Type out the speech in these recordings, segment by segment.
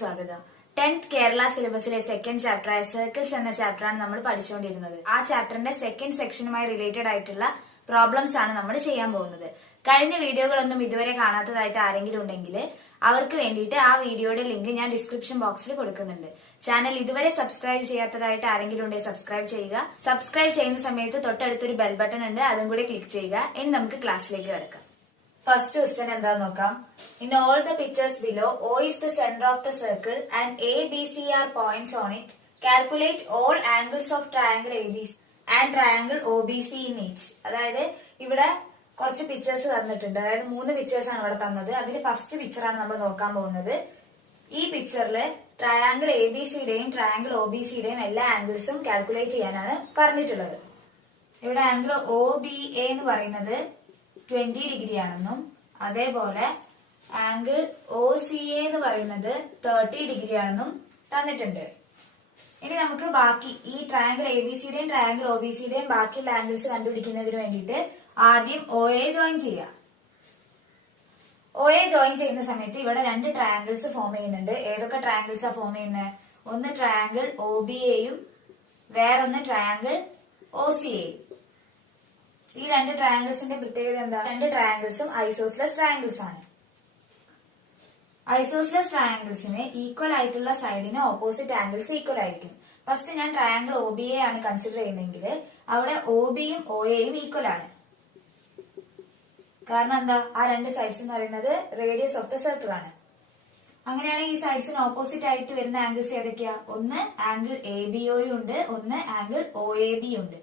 സ്വാഗതം. 10th Kerala സിലബസിലെ second ചാപ്റ്ററായ circles എന്ന ചാപ്റ്ററാണ് നമ്മൾ പഠിച്ചുകൊണ്ടിരുന്നത്. ആ ചാപ്റ്ററിന്റെ സെക്കൻഡ് സെക്ഷനുമായി റിലേറ്റഡ് ആയിട്ടുള്ള പ്രോബ്ലംസ് ആണ് നമ്മൾ ചെയ്യാൻ പോകുന്നത്. കഴിഞ്ഞ വീഡിയോകളൊന്നും ഇതുവരെ കാണാത്തതായിട്ട് ആരെങ്കിലും ഉണ്ടെങ്കിൽ അവർക്ക് വേണ്ടിയിട്ട് ആ വീഡിയോയുടെ ലിങ്ക് ഞാൻ ഡിസ്ക്രിപ്ഷൻ ബോക്സിൽ കൊടുക്കുന്നുണ്ട്. ചാനൽ ഇതുവരെ സബ്സ്ക്രൈബ് ചെയ്യാത്തതായിട്ട് ആരെങ്കിലും ഉണ്ടെങ്കിൽ സബ്സ്ക്രൈബ് ചെയ്യുക. സബ്സ്ക്രൈബ് ചെയ്യുന്ന സമയത്ത് തൊട്ടടുത്തൊരു ബെൽ ബട്ടൺ ഉണ്ട്, അതും കൂടി ക്ലിക്ക് ചെയ്യുക. ഇനി നമുക്ക് ക്ലാസ്സിലേക്ക് കിടക്കാം. ഫസ്റ്റ് ക്വസ്റ്റ്യൻ എന്താന്ന് നോക്കാം. In all the pictures below O is the center of the circle and A, B, C are points on it. Calculate all angles of triangle ABC and triangle OBC in each. അതായത് ഇവിടെ കുറച്ച് pictures തന്നിട്ടുണ്ട്. അതായത് 3 pictures ആണ് ഇവിടെ തന്നത്. അതിൽ first പിക്ചറാണ് നമ്മൾ നോക്കാൻ പോകുന്നത്. ഈ പിക്ചറിൽ ട്രയാങ്കിൾ ABCയുടെയും ട്രയാങ്കിൾ OBCയുടെയും എല്ലാ ആംഗിൾസും കാൽക്കുലേറ്റ് ചെയ്യാനാണ് പറഞ്ഞിട്ടുള്ളത്. ഇവിടെ ആംഗിൾ OBA എന്ന് പറയുന്നത് 20 ഡിഗ്രി ആണെന്നും അതേപോലെ ആംഗിൾ OCA എന്ന് പറയുന്നത് 30 ഡിഗ്രി ആണെന്നും തന്നിട്ടുണ്ട്. ഇനി നമുക്ക് ബാക്കി ഈ ട്രയാങ്കിൾ ABCയുടെയും ട്രയാങ്കിൾ OBCയുടെയും ബാക്കിയുള്ള ആംഗിൾസ് കണ്ടുപിടിക്കുന്നതിന് വേണ്ടിയിട്ട് ആദ്യം OA ജോയിൻ ചെയ്യാം. OA ജോയിൻ ചെയ്യുന്ന സമയത്ത് ഇവിടെ 2 ട്രയാങ്കിൾസ് ഫോം ചെയ്യുന്നുണ്ട്. ഏതൊക്കെ ട്രയാങ്കിൾസാ ഫോം ചെയ്യുന്നത്? ഒന്ന് ട്രയാങ്കിൾ OBAയും വേറൊന്ന് ട്രയാങ്കിൾ OCAയും. ഈ 2 ട്രയാങ്കിൾസിന്റെ പ്രത്യേകത എന്താ? 2 ട്രയാങ്കിൾസും ഐസോസ്ലസ് ട്രയാങ്കിൾസ് ആണ്. ഐസോസ്ലസ് ട്രയാങ്കിൾസിന് ഈക്വൽ ആയിട്ടുള്ള സൈഡിന് ഓപ്പോസിറ്റ് ആംഗിൾസ് ഈക്വൽ ആയിരിക്കും. ഫസ്റ്റ് ഞാൻ ട്രയാങ്കിൾ OBA ആണ് കൺസിഡർ ചെയ്യുന്നതെങ്കിൽ അവിടെ OBയും OAയും ഈക്വൽ ആണ്. കാരണം എന്താ? ആ 2 സൈഡ്സ് എന്ന് പറയുന്നത് റേഡിയസ് ഓഫ് ദ സർക്കിൾ ആണ്. അങ്ങനെയാണെങ്കിൽ ഈ സൈഡ്സിന് ഓപ്പോസിറ്റ് ആയിട്ട് വരുന്ന ആംഗിൾസ് ഏതൊക്കെയാ? ഒന്ന് ആംഗിൾ ABO ഉണ്ട്, ഒന്ന് ആംഗിൾ OAB ഉണ്ട്.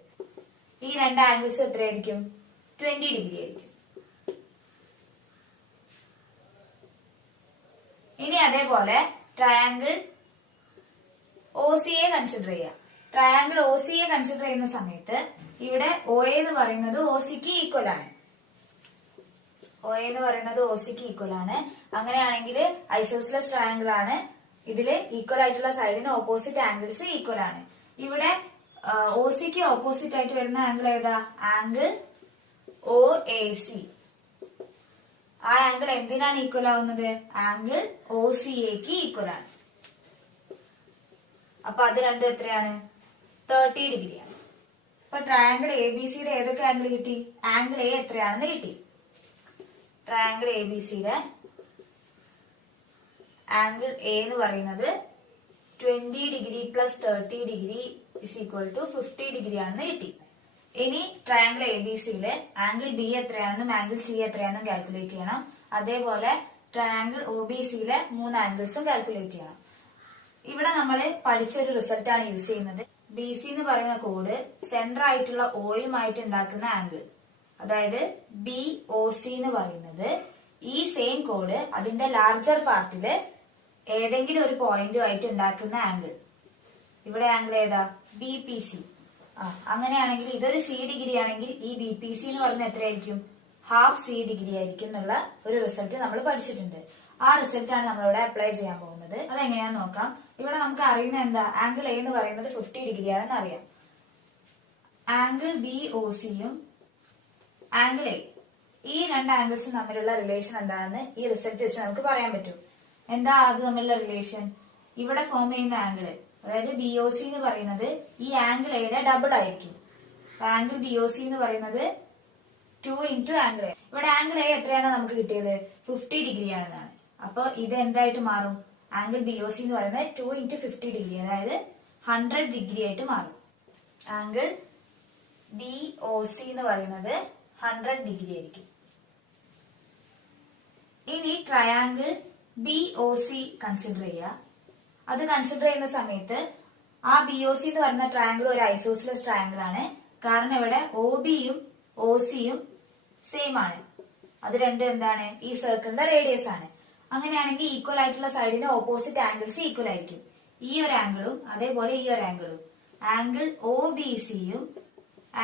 ഈ 2 ആംഗിൾസ് എത്രയായിരിക്കും? 20 ഡിഗ്രി ആയിരിക്കും. ഇനി അതേപോലെ ട്രയാങ്കിൾ OCA കൺസിഡർ ചെയ്യാം. ട്രയാങ്കിൾ OCA കൺസിഡർ ചെയ്യുന്ന സമയത്ത് ഇവിടെ OA എന്ന് പറയുന്നത് OCക്ക് ഈക്വൽ ആണ്. OA എന്ന് പറയുന്നത് OCക്ക് ഈക്വൽ ആണ്. അങ്ങനെയാണെങ്കിൽ ഐസോസ്ലസ് ട്രയാങ്കിൾ ആണ്. ഇതില് ഈക്വൽ ആയിട്ടുള്ള സൈഡിന് ഓപ്പോസിറ്റ് ആംഗിൾസ് ഈക്വൽ ആണ്. ഇവിടെ OCക്ക് ഓപ്പോസിറ്റ് ആയിട്ട് വരുന്ന ആംഗിൾ ഏതാ? Angle OAC. ആ ആംഗിൾ എന്തിനാണ് ഈക്വൽ ആവുന്നത്? ആംഗിൾ OCAക്ക് ഈക്വൽ ആണ്. അപ്പൊ അത് രണ്ടും എത്രയാണ്? 30 ഡിഗ്രിയാണ്. അപ്പൊ ട്രയാങ്കിൾ ABCയുടെ ഏതൊക്കെ ആംഗിൾ കിട്ടി? ആംഗിൾ A എത്രയാണെന്ന് കിട്ടി. ട്രയാങ്കിൾ ABCയുടെ ആംഗിൾ A എന്ന് പറയുന്നത് 20 degree plus 30 degree is equal to 50 degree ആണെന്ന് കിട്ടി. ഇനി ട്രയാങ്കിൾ ABCയിലെ ആംഗിൾ B എത്രയാണെന്നും ആംഗിൾ C എത്രയാണെന്നും കാൽക്കുലേറ്റ് ചെയ്യണം. അതേപോലെ ട്രയാങ്കിൾ OBCയിലെ 3 ആംഗിൾസും കാൽക്കുലേറ്റ് ചെയ്യണം. ഇവിടെ നമ്മൾ പഠിച്ചൊരു റിസൾട്ട് ആണ് യൂസ് ചെയ്യുന്നത്. BC എന്ന് പറയുന്ന കോഡ് സെന്റർ ആയിട്ടുള്ള ഓയുമായിട്ട് ഉണ്ടാക്കുന്ന ആംഗിൾ, അതായത് BOC എന്ന് പറയുന്നത് ഈ സെയിം കോഡ് അതിന്റെ ലാർജർ പാർട്ടില് ഏതെങ്കിലും ഒരു പോയിന്റുമായിട്ട് ഉണ്ടാക്കുന്ന ആംഗിൾ. ഇവിടെ ആംഗിൾ ഏതാ? BPC. അങ്ങനെയാണെങ്കിൽ ഇതൊരു C ഡിഗ്രി ആണെങ്കിൽ ഈ BPC എന്ന് പറയുന്നത് എത്രയായിരിക്കും? ഹാഫ് C ഡിഗ്രി ആയിരിക്കും എന്നുള്ള ഒരു റിസൾട്ട് നമ്മൾ പഠിച്ചിട്ടുണ്ട്. ആ റിസൾട്ട് ആണ് നമ്മളിവിടെ അപ്ലൈ ചെയ്യാൻ പോകുന്നത്. അതെങ്ങനെയാന്ന് നോക്കാം. ഇവിടെ നമുക്ക് അറിയുന്ന എന്താ? ആംഗിൾ A എന്ന് പറയുന്നത് 50 ഡിഗ്രി ആണെന്ന് അറിയാം. ആംഗിൾ BOCയും ആംഗിൾ A, ഈ 2 ആംഗിൾസും തമ്മിലുള്ള റിലേഷൻ എന്താണെന്ന് ഈ റിസൾട്ട് വെച്ച് നമുക്ക് പറയാൻ പറ്റും. എന്താ അത് തമ്മിലുള്ള റിലേഷൻ? ഇവിടെ ഫോം ചെയ്യുന്ന ആംഗിള്, അതായത് BOC എന്ന് പറയുന്നത് ഈ ആംഗിൾ എയുടെ ഡബിൾ ആയിരിക്കും. ആംഗിൾ BOC എന്ന് പറയുന്നത് 2 ഇൻറ്റു ആംഗിൾ A. ഇവിടെ ആംഗിൾ A എത്രയാണ് നമുക്ക് കിട്ടിയത്? 50 ഡിഗ്രി ആണെന്നാണ്. അപ്പൊ ഇത് എന്തായിട്ട് മാറും? ആംഗിൾ BOC എന്ന് പറയുന്നത് 2 ഇൻറ്റു 50 ഡിഗ്രി, അതായത് 100 ഡിഗ്രി ആയിട്ട് മാറും. ആംഗിൾ BOC എന്ന് പറയുന്നത് 100 ഡിഗ്രി ആയിരിക്കും. ഇനി ട്രയാങ്കിൾ BOC കൺസിഡർ ചെയ്യുക. അത് കൺസിഡർ ചെയ്യുന്ന സമയത്ത് ആ BOC എന്ന് പറയുന്ന ട്രയാങ്കിൾ ഒരു ഐസോസ്ലസ് ട്രയാങ്കിൾ ആണ്. കാരണം ഇവിടെ OBയും OCയും സെയിം ആണ്. അത് രണ്ടും എന്താണ്? ഈ സർക്കിളിന്റെ റേഡിയസ് ആണ്. അങ്ങനെയാണെങ്കിൽ ഈക്വൽ ആയിട്ടുള്ള സൈഡിന് ഓപ്പോസിറ്റ് ആംഗിൾസ് ഈക്വൽ ആയിരിക്കും. ഈ ഒരു ആംഗിളും അതേപോലെ ഈ ഒരു ആംഗിളും. ആംഗിൾ OBCയും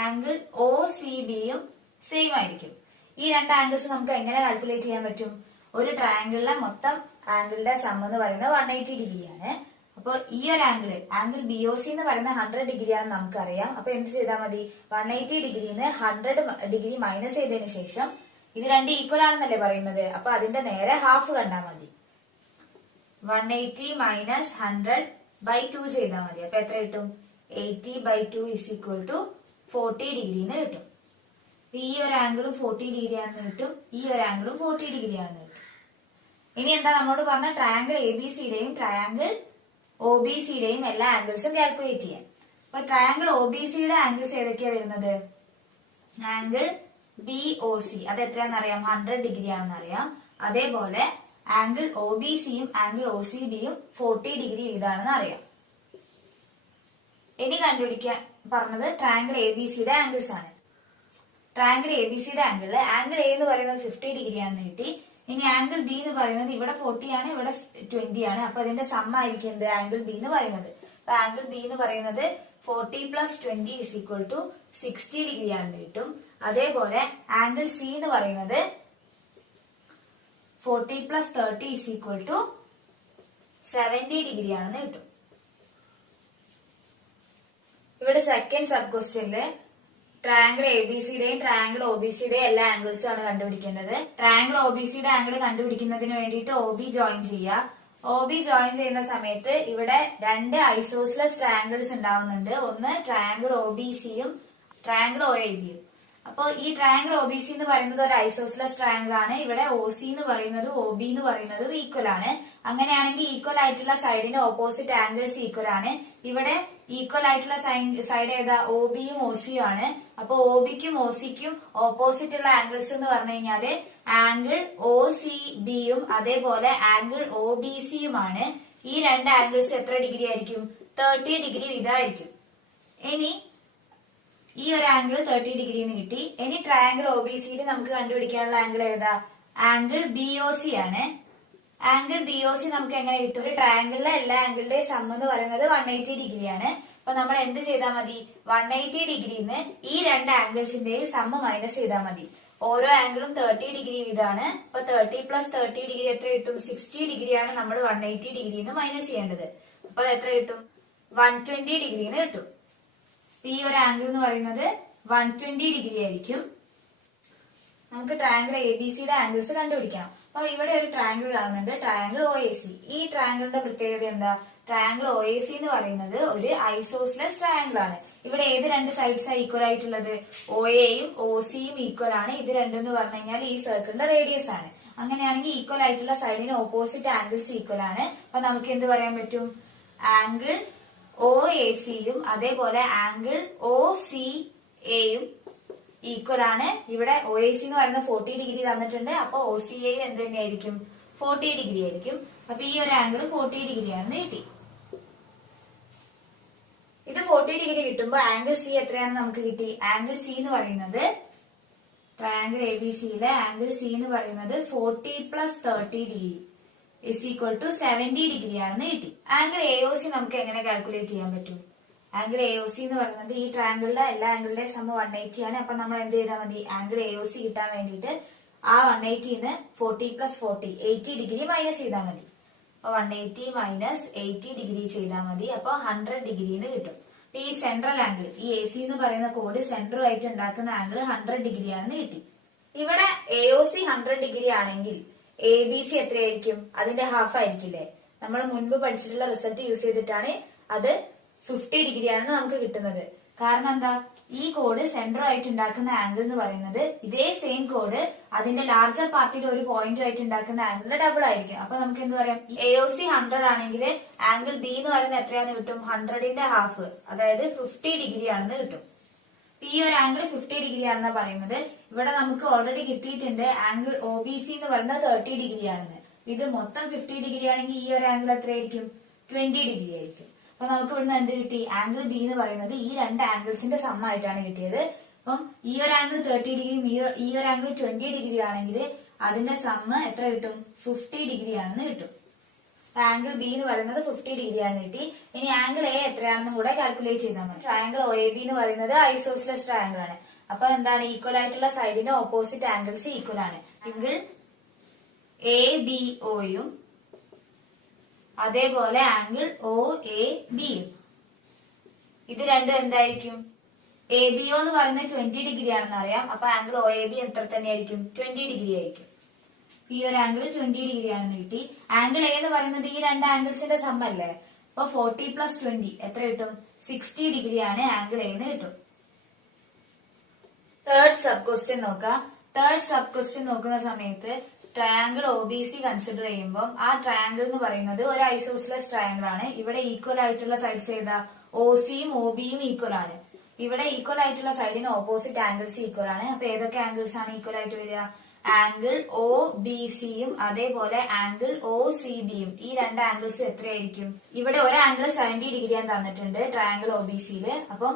ആംഗിൾ OCBയും സെയിം ആയിരിക്കും. ഈ 2 ആംഗിൾസ് നമുക്ക് എങ്ങനെ കാൽക്കുലേറ്റ് ചെയ്യാൻ പറ്റും? ഒരു ട്രയാങ്കിളിലെ മൊത്തം ആംഗിളിന്റെ സം എന്ന് പറയുന്നത് 180 ഡിഗ്രിയാണ്. അപ്പൊ ഈ ഒരു ആംഗിൾ BOC എന്ന് പറയുന്നത് 100 ഡിഗ്രി ആണെന്ന് നമുക്കറിയാം. അപ്പൊ എന്ത് ചെയ്താൽ മതി? 180 ഡിഗ്രിന്ന് 100 ഡിഗ്രി മൈനസ് ചെയ്തതിനു ശേഷം ഇത് 2 ഈക്വൽ ആണെന്നല്ലേ പറയുന്നത്. അപ്പൊ അതിന്റെ നേരെ ഹാഫ് കണ്ടാൽ മതി. 180 മൈനസ് 100/2 ചെയ്താൽ മതി. അപ്പൊ എത്ര കിട്ടും? 80/2 ഇസ് ഈക്വൽ ടു 40 ഡിഗ്രിന്ന് കിട്ടും. ഈ ഒരു ആംഗിളും 40 ഡിഗ്രി ആണെന്ന് കിട്ടും, ഈ ഒരു ആംഗിളും 40 ഡിഗ്രി ആണെന്ന് കിട്ടും. ഇനി എന്താ നമ്മോട് പറഞ്ഞ ട്രയാങ്കിൾ എ ബി സിയുടെയും ട്രയാങ്കിൾ ഒ ബി സിയുടെയും എല്ലാ ആംഗിൾസും കാൽക്കുലേറ്റ് ചെയ്യാൻ. അപ്പൊ ട്രയാങ്കിൾ ഒ ബി സിയുടെ ആംഗിൾസ് ഏതൊക്കെയാ വരുന്നത്? ആംഗിൾ ബി ഒ സി അത് എത്രയാണെന്നറിയാം? 100 ഡിഗ്രി ആണെന്ന് അറിയാം. അതേപോലെ ആംഗിൾ ഒ ബി സിയും ആംഗിൾ ഒ സി ബിയും 40 ഡിഗ്രി വീതാണെന്ന് അറിയാം. ഇനി കണ്ടുപിടിക്കാൻ പറഞ്ഞത് ട്രയാങ്കിൾ എ ബി സിയുടെ ആംഗിൾസ് ആണ്. ട്രയാങ്കിൾ എ ബി സിയുടെ ആംഗിളില് ആംഗിൾ എ എന്ന് പറയുന്നത് 50 ഡിഗ്രി ആണെന്ന് കിട്ടി. ഇനി ആംഗിൾ ബി എന്ന് പറയുന്നത് ഇവിടെ 40 ആണ്, ഇവിടെ 20 ആണ്. അപ്പൊ അതിന്റെ സം ആയിരിക്കും എന്ത്? ആംഗിൾ ബി എന്ന് പറയുന്നത്. അപ്പൊ ആംഗിൾ ബി എന്ന് പറയുന്നത് 40 + 20 ഇസ് ഈക്വൽ ടു 60 ഡിഗ്രി ആണെന്ന് കിട്ടും. അതേപോലെ ആംഗിൾ സി എന്ന് പറയുന്നത് 40 + 30 ഇസ് ഈക്വൽ ടു 70 ഡിഗ്രി ആണെന്ന് കിട്ടും. ഇവിടെ സെക്കൻഡ് സബ് ക്വസ്റ്റ്യനില് ട്രയാങ്കിൾ എ ബി സിയുടെയും ട്രയാങ്കിൾ ഒ ബി സിയുടെയും എല്ലാ ആംഗിൾസും ആണ് കണ്ടുപിടിക്കേണ്ടത്. ട്രയാങ്കിൾ ഒ ബി സിയുടെ ആംഗിൾ കണ്ടുപിടിക്കുന്നതിന് വേണ്ടിയിട്ട് ഒ ബി ജോയിൻ ചെയ്യുക. ഒ ബി ജോയിൻ ചെയ്യുന്ന സമയത്ത് ഇവിടെ രണ്ട് ഐസോസിലസ് ട്രയാങ്കിൾസ് ഉണ്ടാവുന്നുണ്ട്. ഒന്ന് ട്രയാങ്കിൾ ഒ ബി സിയും ട്രയാങ്കിൾ ഒ എ ബിയും. അപ്പൊ ഈ ട്രയാങ്കിൾ ഒ ബി സി എന്ന് പറയുന്നത് ഒരു ഐസോസിലസ് ട്രയാങ്കിൾ ആണ്. ഇവിടെ ഒ സി എന്ന് പറയുന്നതും ഒ ബി എന്ന് പറയുന്നതും ഈക്വൽ ആണ്. അങ്ങനെയാണെങ്കിൽ ഈക്വൽ ആയിട്ടുള്ള സൈഡിന് ഓപ്പോസിറ്റ് ആംഗിൾസ് ഈക്വൽ ആണ്. ഇവിടെ ഈക്വൽ ആയിട്ടുള്ള സൈഡ് ഏതാ? ഒ ബിയും ഒ സിയും ആണ്. അപ്പൊ ഒ ബിക്കും ഒ സിക്കും ഓപ്പോസിറ്റ് ഉള്ള ആംഗിൾസ് എന്ന് പറഞ്ഞു കഴിഞ്ഞാല് ആംഗിൾ ഒ സി ബിയും അതേപോലെ ആംഗിൾ ഒ ബി സിയുമാണ്. ഈ രണ്ട് ആംഗിൾസ് എത്ര ഡിഗ്രി ആയിരിക്കും? 30 ഡിഗ്രി വീതമായിരിക്കും. ഇനി ഈ ഒരു ആംഗിൾ 30 ഡിഗ്രി എന്ന് കിട്ടി. ഇനി ട്രയാങ്കിൾ ഒ ബി സിയിൽ നമുക്ക് കണ്ടുപിടിക്കാനുള്ള ആംഗിൾ ഏതാ? ആംഗിൾ ബി ഒ സി ആണ്. ആംഗിൾ ബി ഒ സി നമുക്ക് എങ്ങനെ കിട്ടും? ഒരു ട്രയാങ്കിളിലെ എല്ലാ ആംഗിളിന്റെയും സം എന്ന് പറയുന്നത് 180 ഡിഗ്രി ആണ്. അപ്പൊ നമ്മൾ എന്ത് ചെയ്താൽ മതി? 180 ഡിഗ്രിന്ന് ഈ രണ്ട് ആംഗിൾസിന്റെയും സം മൈനസ് ചെയ്താൽ മതി. ഓരോ ആംഗിളും 30 ഡിഗ്രി വീതമാണ്. അപ്പൊ 30 + 30 ഡിഗ്രി എത്ര കിട്ടും? 60 ഡിഗ്രിയാണ് നമ്മൾ 180 ഡിഗ്രിന്ന് മൈനസ് ചെയ്യേണ്ടത്. അപ്പൊ അത് എത്ര കിട്ടും? 120 ഡിഗ്രിന്ന് കിട്ടും. ഈ ഒരു ആംഗിൾ എന്ന് പറയുന്നത് 120 ഡിഗ്രി ആയിരിക്കും. നമുക്ക് ട്രയാങ്കിൾ എ ബി സിയുടെ ആംഗിൾസ് കണ്ടുപിടിക്കണം. അപ്പൊ ഇവിടെ ഒരു ട്രയാങ്കിൾ കാണുന്നുണ്ട്, ട്രയാങ്കിൾ ഒ എ സി. ഈ ട്രയാങ്കിളിന്റെ പ്രത്യേകത എന്താ? ട്രയാങ്കിൾ ഒ എ സി എന്ന് പറയുന്നത് ഒരു ഐസോസിലസ് ട്രയാങ്കിൾ ആണ്. ഇവിടെ ഏത് രണ്ട് സൈഡ്സ് ഈക്വൽ ആയിട്ടുള്ളത്? ഒ എയും ഒ സിയും ഈക്വൽ ആണ്. ഇത് രണ്ടെന്ന് പറഞ്ഞു കഴിഞ്ഞാൽ ഈ സർക്കിളിന്റെ റേഡിയസ് ആണ്. അങ്ങനെയാണെങ്കിൽ ഈക്വൽ ആയിട്ടുള്ള സൈഡിന് ഓപ്പോസിറ്റ് ആംഗിൾസ് ഈക്വൽ ആണ്. അപ്പൊ നമുക്ക് എന്ത് പറയാൻ പറ്റും? ആംഗിൾ ഒ എ സിയും അതേപോലെ ആംഗിൾ ഒ സി എയും ഈക്വൽ ആണ്. ഇവിടെ ഒ എ സി എന്ന് പറയുന്നത് 40 ഡിഗ്രി തന്നിട്ടുണ്ട്. അപ്പൊ ഒ സി എയും എന്ത് തന്നെയായിരിക്കും? 40 ഡിഗ്രി ആയിരിക്കും. അപ്പൊ ഈ ഒരു ആംഗിൾ 40 ഡിഗ്രി ആണെന്ന് കിട്ടി. ഇത് 40 ഡിഗ്രി കിട്ടുമ്പോൾ ആംഗിൾ സി എത്രയാണെന്ന് നമുക്ക് കിട്ടി? ആംഗിൾ സി എന്ന് പറയുന്നത് ട്രയാങ്കിൾ എ ബി സിയിലെ ആംഗിൾ സി എന്ന് പറയുന്നത് 40 + 30 degree is equal to 70 degree ആണെന്ന് കിട്ടി. ആംഗിൾ എ ഒ സി നമുക്ക് എങ്ങനെ കാൽക്കുലേറ്റ് ചെയ്യാൻ പറ്റും? ആംഗിൾ എ ഒ സി എന്ന് പറയുന്നത് ഈ ട്രയാങ്കിളിലെ എല്ലാ ആംഗിളിന്റെ സം 180 ആണ്. അപ്പൊ നമ്മൾ എന്ത് ചെയ്താൽ മതി? ആംഗിൾ എ ഒ സി കിട്ടാൻ വേണ്ടിയിട്ട് ആ 180ന്ന് 40 + 40 80 ഡിഗ്രി മൈനസ് ചെയ്താൽ മതി. അപ്പൊ 180 മൈനസ് 80 ഡിഗ്രി ചെയ്താൽ മതി. അപ്പൊ 100 ഡിഗ്രിന്ന് കിട്ടും. അപ്പൊ ഈ സെൻട്രൽ ആംഗിൾ, ഈ എ സി എന്ന് പറയുന്ന കോഡ് സെന്ററുമായിട്ട് ഉണ്ടാക്കുന്ന ആംഗിൾ 100 ഡിഗ്രി ആണെന്ന് കിട്ടി. ഇവിടെ എ ഒ സി 100 ഡിഗ്രി ആണെങ്കിൽ എ ബി സി എത്രയായിരിക്കും? അതിന്റെ ഹാഫ് ആയിരിക്കില്ലേ? നമ്മൾ മുൻപ് പഠിച്ചിട്ടുള്ള റിസൾട്ട് യൂസ് ചെയ്തിട്ടാണ് അത് 50 ഡിഗ്രി ആണെന്ന് നമുക്ക് കിട്ടുന്നത്. കാരണം എന്താ? ഈ കോഡ് സെന്ററുമായിട്ട് ഉണ്ടാക്കുന്ന ആംഗിൾ എന്ന് പറയുന്നത് ഇതേ സെയിം കോഡ് അതിന്റെ ലാർജർ പാർട്ടിയുടെ ഒരു പോയിന്റുമായിട്ട് ഉണ്ടാക്കുന്ന ആംഗിൾ ഡബിൾ ആയിരിക്കും. അപ്പൊ നമുക്ക് എന്ത് പറയാം? എ ഒ സി 100 ആണെങ്കിൽ ആംഗിൾ ബി എന്ന് പറയുന്നത് എത്രയാണെന്ന് കിട്ടും? 100ന്റെ ഹാഫ്, അതായത് 50 ഡിഗ്രി ആണെന്ന് കിട്ടും. ഈ ഒരു ആംഗിൾ 50 ഡിഗ്രി ആണെന്ന് പറയുന്നത് ഇവിടെ നമുക്ക് ഓൾറെഡി കിട്ടിയിട്ടുണ്ട്. ആംഗിൾ ഒ ബി സി എന്ന് പറയുന്നത് 30 ഡിഗ്രി ആണെന്ന്. ഇത് മൊത്തം 50 ഡിഗ്രി ആണെങ്കിൽ ഈ ഒരു ആംഗിൾ എത്രയായിരിക്കും? 20 ഡിഗ്രി ആയിരിക്കും. അപ്പൊ നമുക്ക് ഇവിടുന്ന് എന്ത് കിട്ടി? ആംഗിൾ ബി എന്ന് പറയുന്നത് ഈ രണ്ട് ആംഗിൾസിന്റെ സം ആയിട്ടാണ് കിട്ടിയത്. അപ്പം ഈ ഒരു ആംഗിൾ 30 ഡിഗ്രി ഈ ഒരു ആംഗിൾ 20 ഡിഗ്രി ആണെങ്കിൽ അതിന്റെ സം എത്ര കിട്ടും? 50 ഡിഗ്രി ആണെന്ന് കിട്ടും. ആംഗിൾ ബി എന്ന് പറയുന്നത് 50 ഡിഗ്രി ആണ് കിട്ടി. ഇനി ആംഗിൾ എ എത്രയാണെന്നും കൂടെ കാൽക്കുലേറ്റ് ചെയ്താൽ മതി. ട്രയാംഗിൾ ഒ എ ബി എന്ന് പറയുന്നത് ഐസോസിലസ് ട്രയാംഗിൾ ആണ്. അപ്പൊ എന്താണ്? ഈക്വൽ ആയിട്ടുള്ള സൈഡിന്റെ ഓപ്പോസിറ്റ് ആംഗിൾസ് ഈക്വൽ ആണ്. ആംഗിൾ എ ബി ഒയും അതേപോലെ ആംഗിൾ ഒ എ ബിയും ഇത് രണ്ടും എന്തായിരിക്കും? എ ബി ഒ എന്ന് പറയുന്നത് 20 ഡിഗ്രി ആണെന്ന് അറിയാം. അപ്പൊ ആംഗിൾ ഒ എ ബി എത്ര തന്നെയായിരിക്കും? 20 ഡിഗ്രി ആയിരിക്കും. ഈ ഒരു ആംഗിൾ 20 ഡിഗ്രി ആണെന്ന് കിട്ടി. ആംഗിൾ എ എന്ന് പറയുന്നത് ഈ രണ്ട് ആംഗിൾസിന്റെ സം അല്ലേ. അപ്പൊ 40 + 20 എത്ര കിട്ടും? 60 ഡിഗ്രി ആണ് ആംഗിൾ എ എന്ന് കിട്ടും. തേർഡ് സബ് ക്വസ്റ്റ്യൻ നോക്കാം. തേർഡ് സബ് ക്വസ്റ്റ്യൻ നോക്കുന്ന സമയത്ത് ട്രയാങ്കിൾ OBC കൺസിഡർ ചെയ്യുമ്പോൾ ആ ട്രയാങ്കിൾ എന്ന് പറയുന്നത് ഒരു ഐസോസിലസ് ട്രയാങ്കിൾ ആണ്. ഇവിടെ ഈക്വൽ ആയിട്ടുള്ള സൈഡ്സ് ഏതാ? OCയും OBയും ഈക്വൽ ആണ്. ഇവിടെ ഈക്വൽ ആയിട്ടുള്ള സൈഡിന് ഓപ്പോസിറ്റ് ആംഗിൾസ് ഈക്വൽ ആണ്. അപ്പൊ ഏതൊക്കെ ആംഗിൾസ് ആണ് ഈക്വൽ ആയിട്ട് വരിക? ആംഗിൾ OBCയും അതേപോലെ ആംഗിൾ OCBയും. ഈ രണ്ട് ആംഗിൾസും എത്രയായിരിക്കും? ഇവിടെ ഒരു ആംഗിൾ 70 ഡിഗ്രി ആണ് തന്നിട്ടുണ്ട് ട്രയാങ്കിൾ OBCയില്. അപ്പം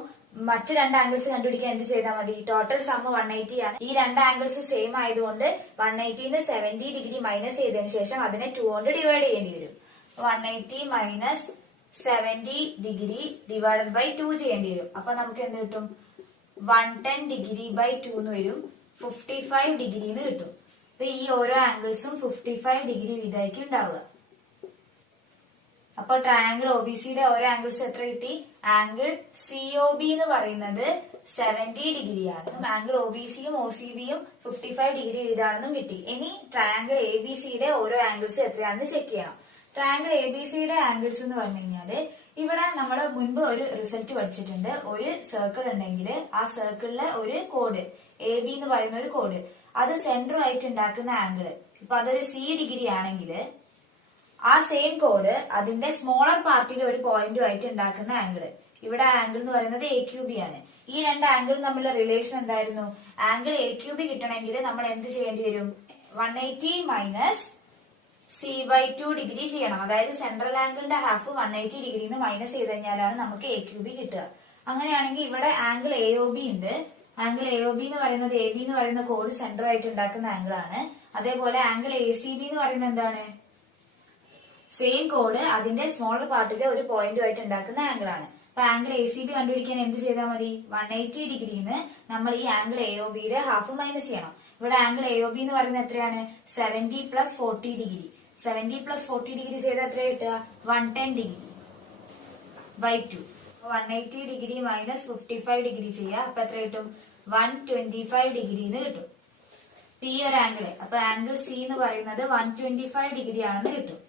മറ്റ് രണ്ട് ആംഗിൾസ് കണ്ടുപിടിക്കാൻ എന്ത് ചെയ്താൽ മതി? ടോട്ടൽ സം 180 ആണ്. ഈ രണ്ട് ആംഗിൾസ് സെയിം ആയതുകൊണ്ട് 180ന്ന് 70 ഡിഗ്രി മൈനസ് ചെയ്തതിനു ശേഷം അതിനെ 2 കൊണ്ട് ഡിവൈഡ് ചെയ്യേണ്ടി വരും. 180 മൈനസ് 70 ഡിഗ്രി ഡിവൈഡഡ് ബൈ 2 ചെയ്യേണ്ടി വരും. അപ്പൊ നമുക്ക് എന്ത് കിട്ടും? 110 ഡിഗ്രി ബൈ 2 എന്ന് വരും. 55 ഡിഗ്രി എന്ന് കിട്ടും. അപ്പൊ ഈ ഓരോ ആംഗിൾസും 55 ഡിഗ്രി വീതമായിരിക്കും ഉണ്ടാവുക. അപ്പൊ ട്രയാങ്കിൾ OBCയുടെ ഓരോ ആംഗിൾസ് എത്ര കിട്ടി? ആംഗിൾ COB എന്ന് പറയുന്നത് 70 ഡിഗ്രിയാണ്. ആംഗിൾ OBCയും OCBയും 55 ഡിഗ്രി വീതമാണെന്നും കിട്ടി. ഇനി ട്രയാങ്കിൾ ABCയുടെ ഓരോ ആംഗിൾസ് എത്രയാണെന്ന് ചെക്ക് ചെയ്യണം. ട്രയാങ്കിൾ ABCയുടെ ആംഗിൾസ് എന്ന് പറഞ്ഞു കഴിഞ്ഞാല് ഇവിടെ നമ്മൾ മുൻപ് ഒരു റിസൾട്ട് പഠിച്ചിട്ടുണ്ട്. ഒരു സർക്കിൾ ഉണ്ടെങ്കിൽ ആ സർക്കിളിലെ ഒരു കോഡ് AB എന്ന് പറയുന്ന ഒരു കോഡ് അത് സെന്ററുമായിട്ട് ഉണ്ടാക്കുന്ന ആംഗിൾ. ഇപ്പൊ അതൊരു C ഡിഗ്രി ആണെങ്കിൽ ആ സെയിം കോഡ് അതിന്റെ സ്മോളർ പാർട്ടിൽ ഒരു പോയിന്റുമായിട്ട് ഉണ്ടാക്കുന്ന ആംഗിൾ. ഇവിടെ ആംഗിൾ എന്ന് പറയുന്നത് AQB ആണ്. ഈ രണ്ട് ആംഗിൾ തമ്മിലുള്ള റിലേഷൻ എന്തായിരുന്നു? ആംഗിൾ AQB കിട്ടണമെങ്കിൽ നമ്മൾ എന്ത് ചെയ്യേണ്ടി വരും? 180 മൈനസ് C/2 ഡിഗ്രി ചെയ്യണം. അതായത് സെൻട്രൽ ആംഗിളിന്റെ ഹാഫ് 180 ഡിഗ്രിന്ന് മൈനസ് ചെയ്ത് കഴിഞ്ഞാലാണ് നമുക്ക് AQB കിട്ടുക. അങ്ങനെയാണെങ്കിൽ ഇവിടെ ആംഗിൾ AOB ഉണ്ട്. ആംഗിൾ AOB എന്ന് പറയുന്നത് AB എന്ന് പറയുന്ന കോഡ് സെന്റർ ആയിട്ട് ഉണ്ടാക്കുന്ന ആംഗിൾ ആണ്. അതേപോലെ ആംഗിൾ ACB എന്ന് പറയുന്നത് എന്താണ്? സെയിം കോഡ് അതിന്റെ സ്മോളർ പാർട്ടിലെ ഒരു പോയിന്റുമായിട്ട് ഉണ്ടാക്കുന്ന ആംഗിൾ ആണ്. അപ്പൊ ആംഗിൾ ACB കണ്ടുപിടിക്കാൻ എന്ത് ചെയ്താൽ മതി? 180 ഡിഗ്രിന്ന് നമ്മൾ ഈ ആംഗിൾ AOBയുടെ ഹാഫ് മൈനസ് ചെയ്യണം. ഇവിടെ ആംഗിൾ AOB എന്ന് പറയുന്നത് എത്രയാണ്? 70 + 40 ഡിഗ്രി. 70 + 40 ഡിഗ്രി ചെയ്താൽ എത്ര കിട്ടുക? 110 degree by 2. 180 degree minus 55 degree ചെയ്യുക. അപ്പൊ എത്ര കിട്ടും? 125 ഡിഗ്രി എന്ന് കിട്ടും. ഈ ഒരു ആംഗിൾ. അപ്പൊ ആംഗിൾ C എന്ന് പറയുന്നത് 125 ഡിഗ്രി ആണെന്ന് കിട്ടും.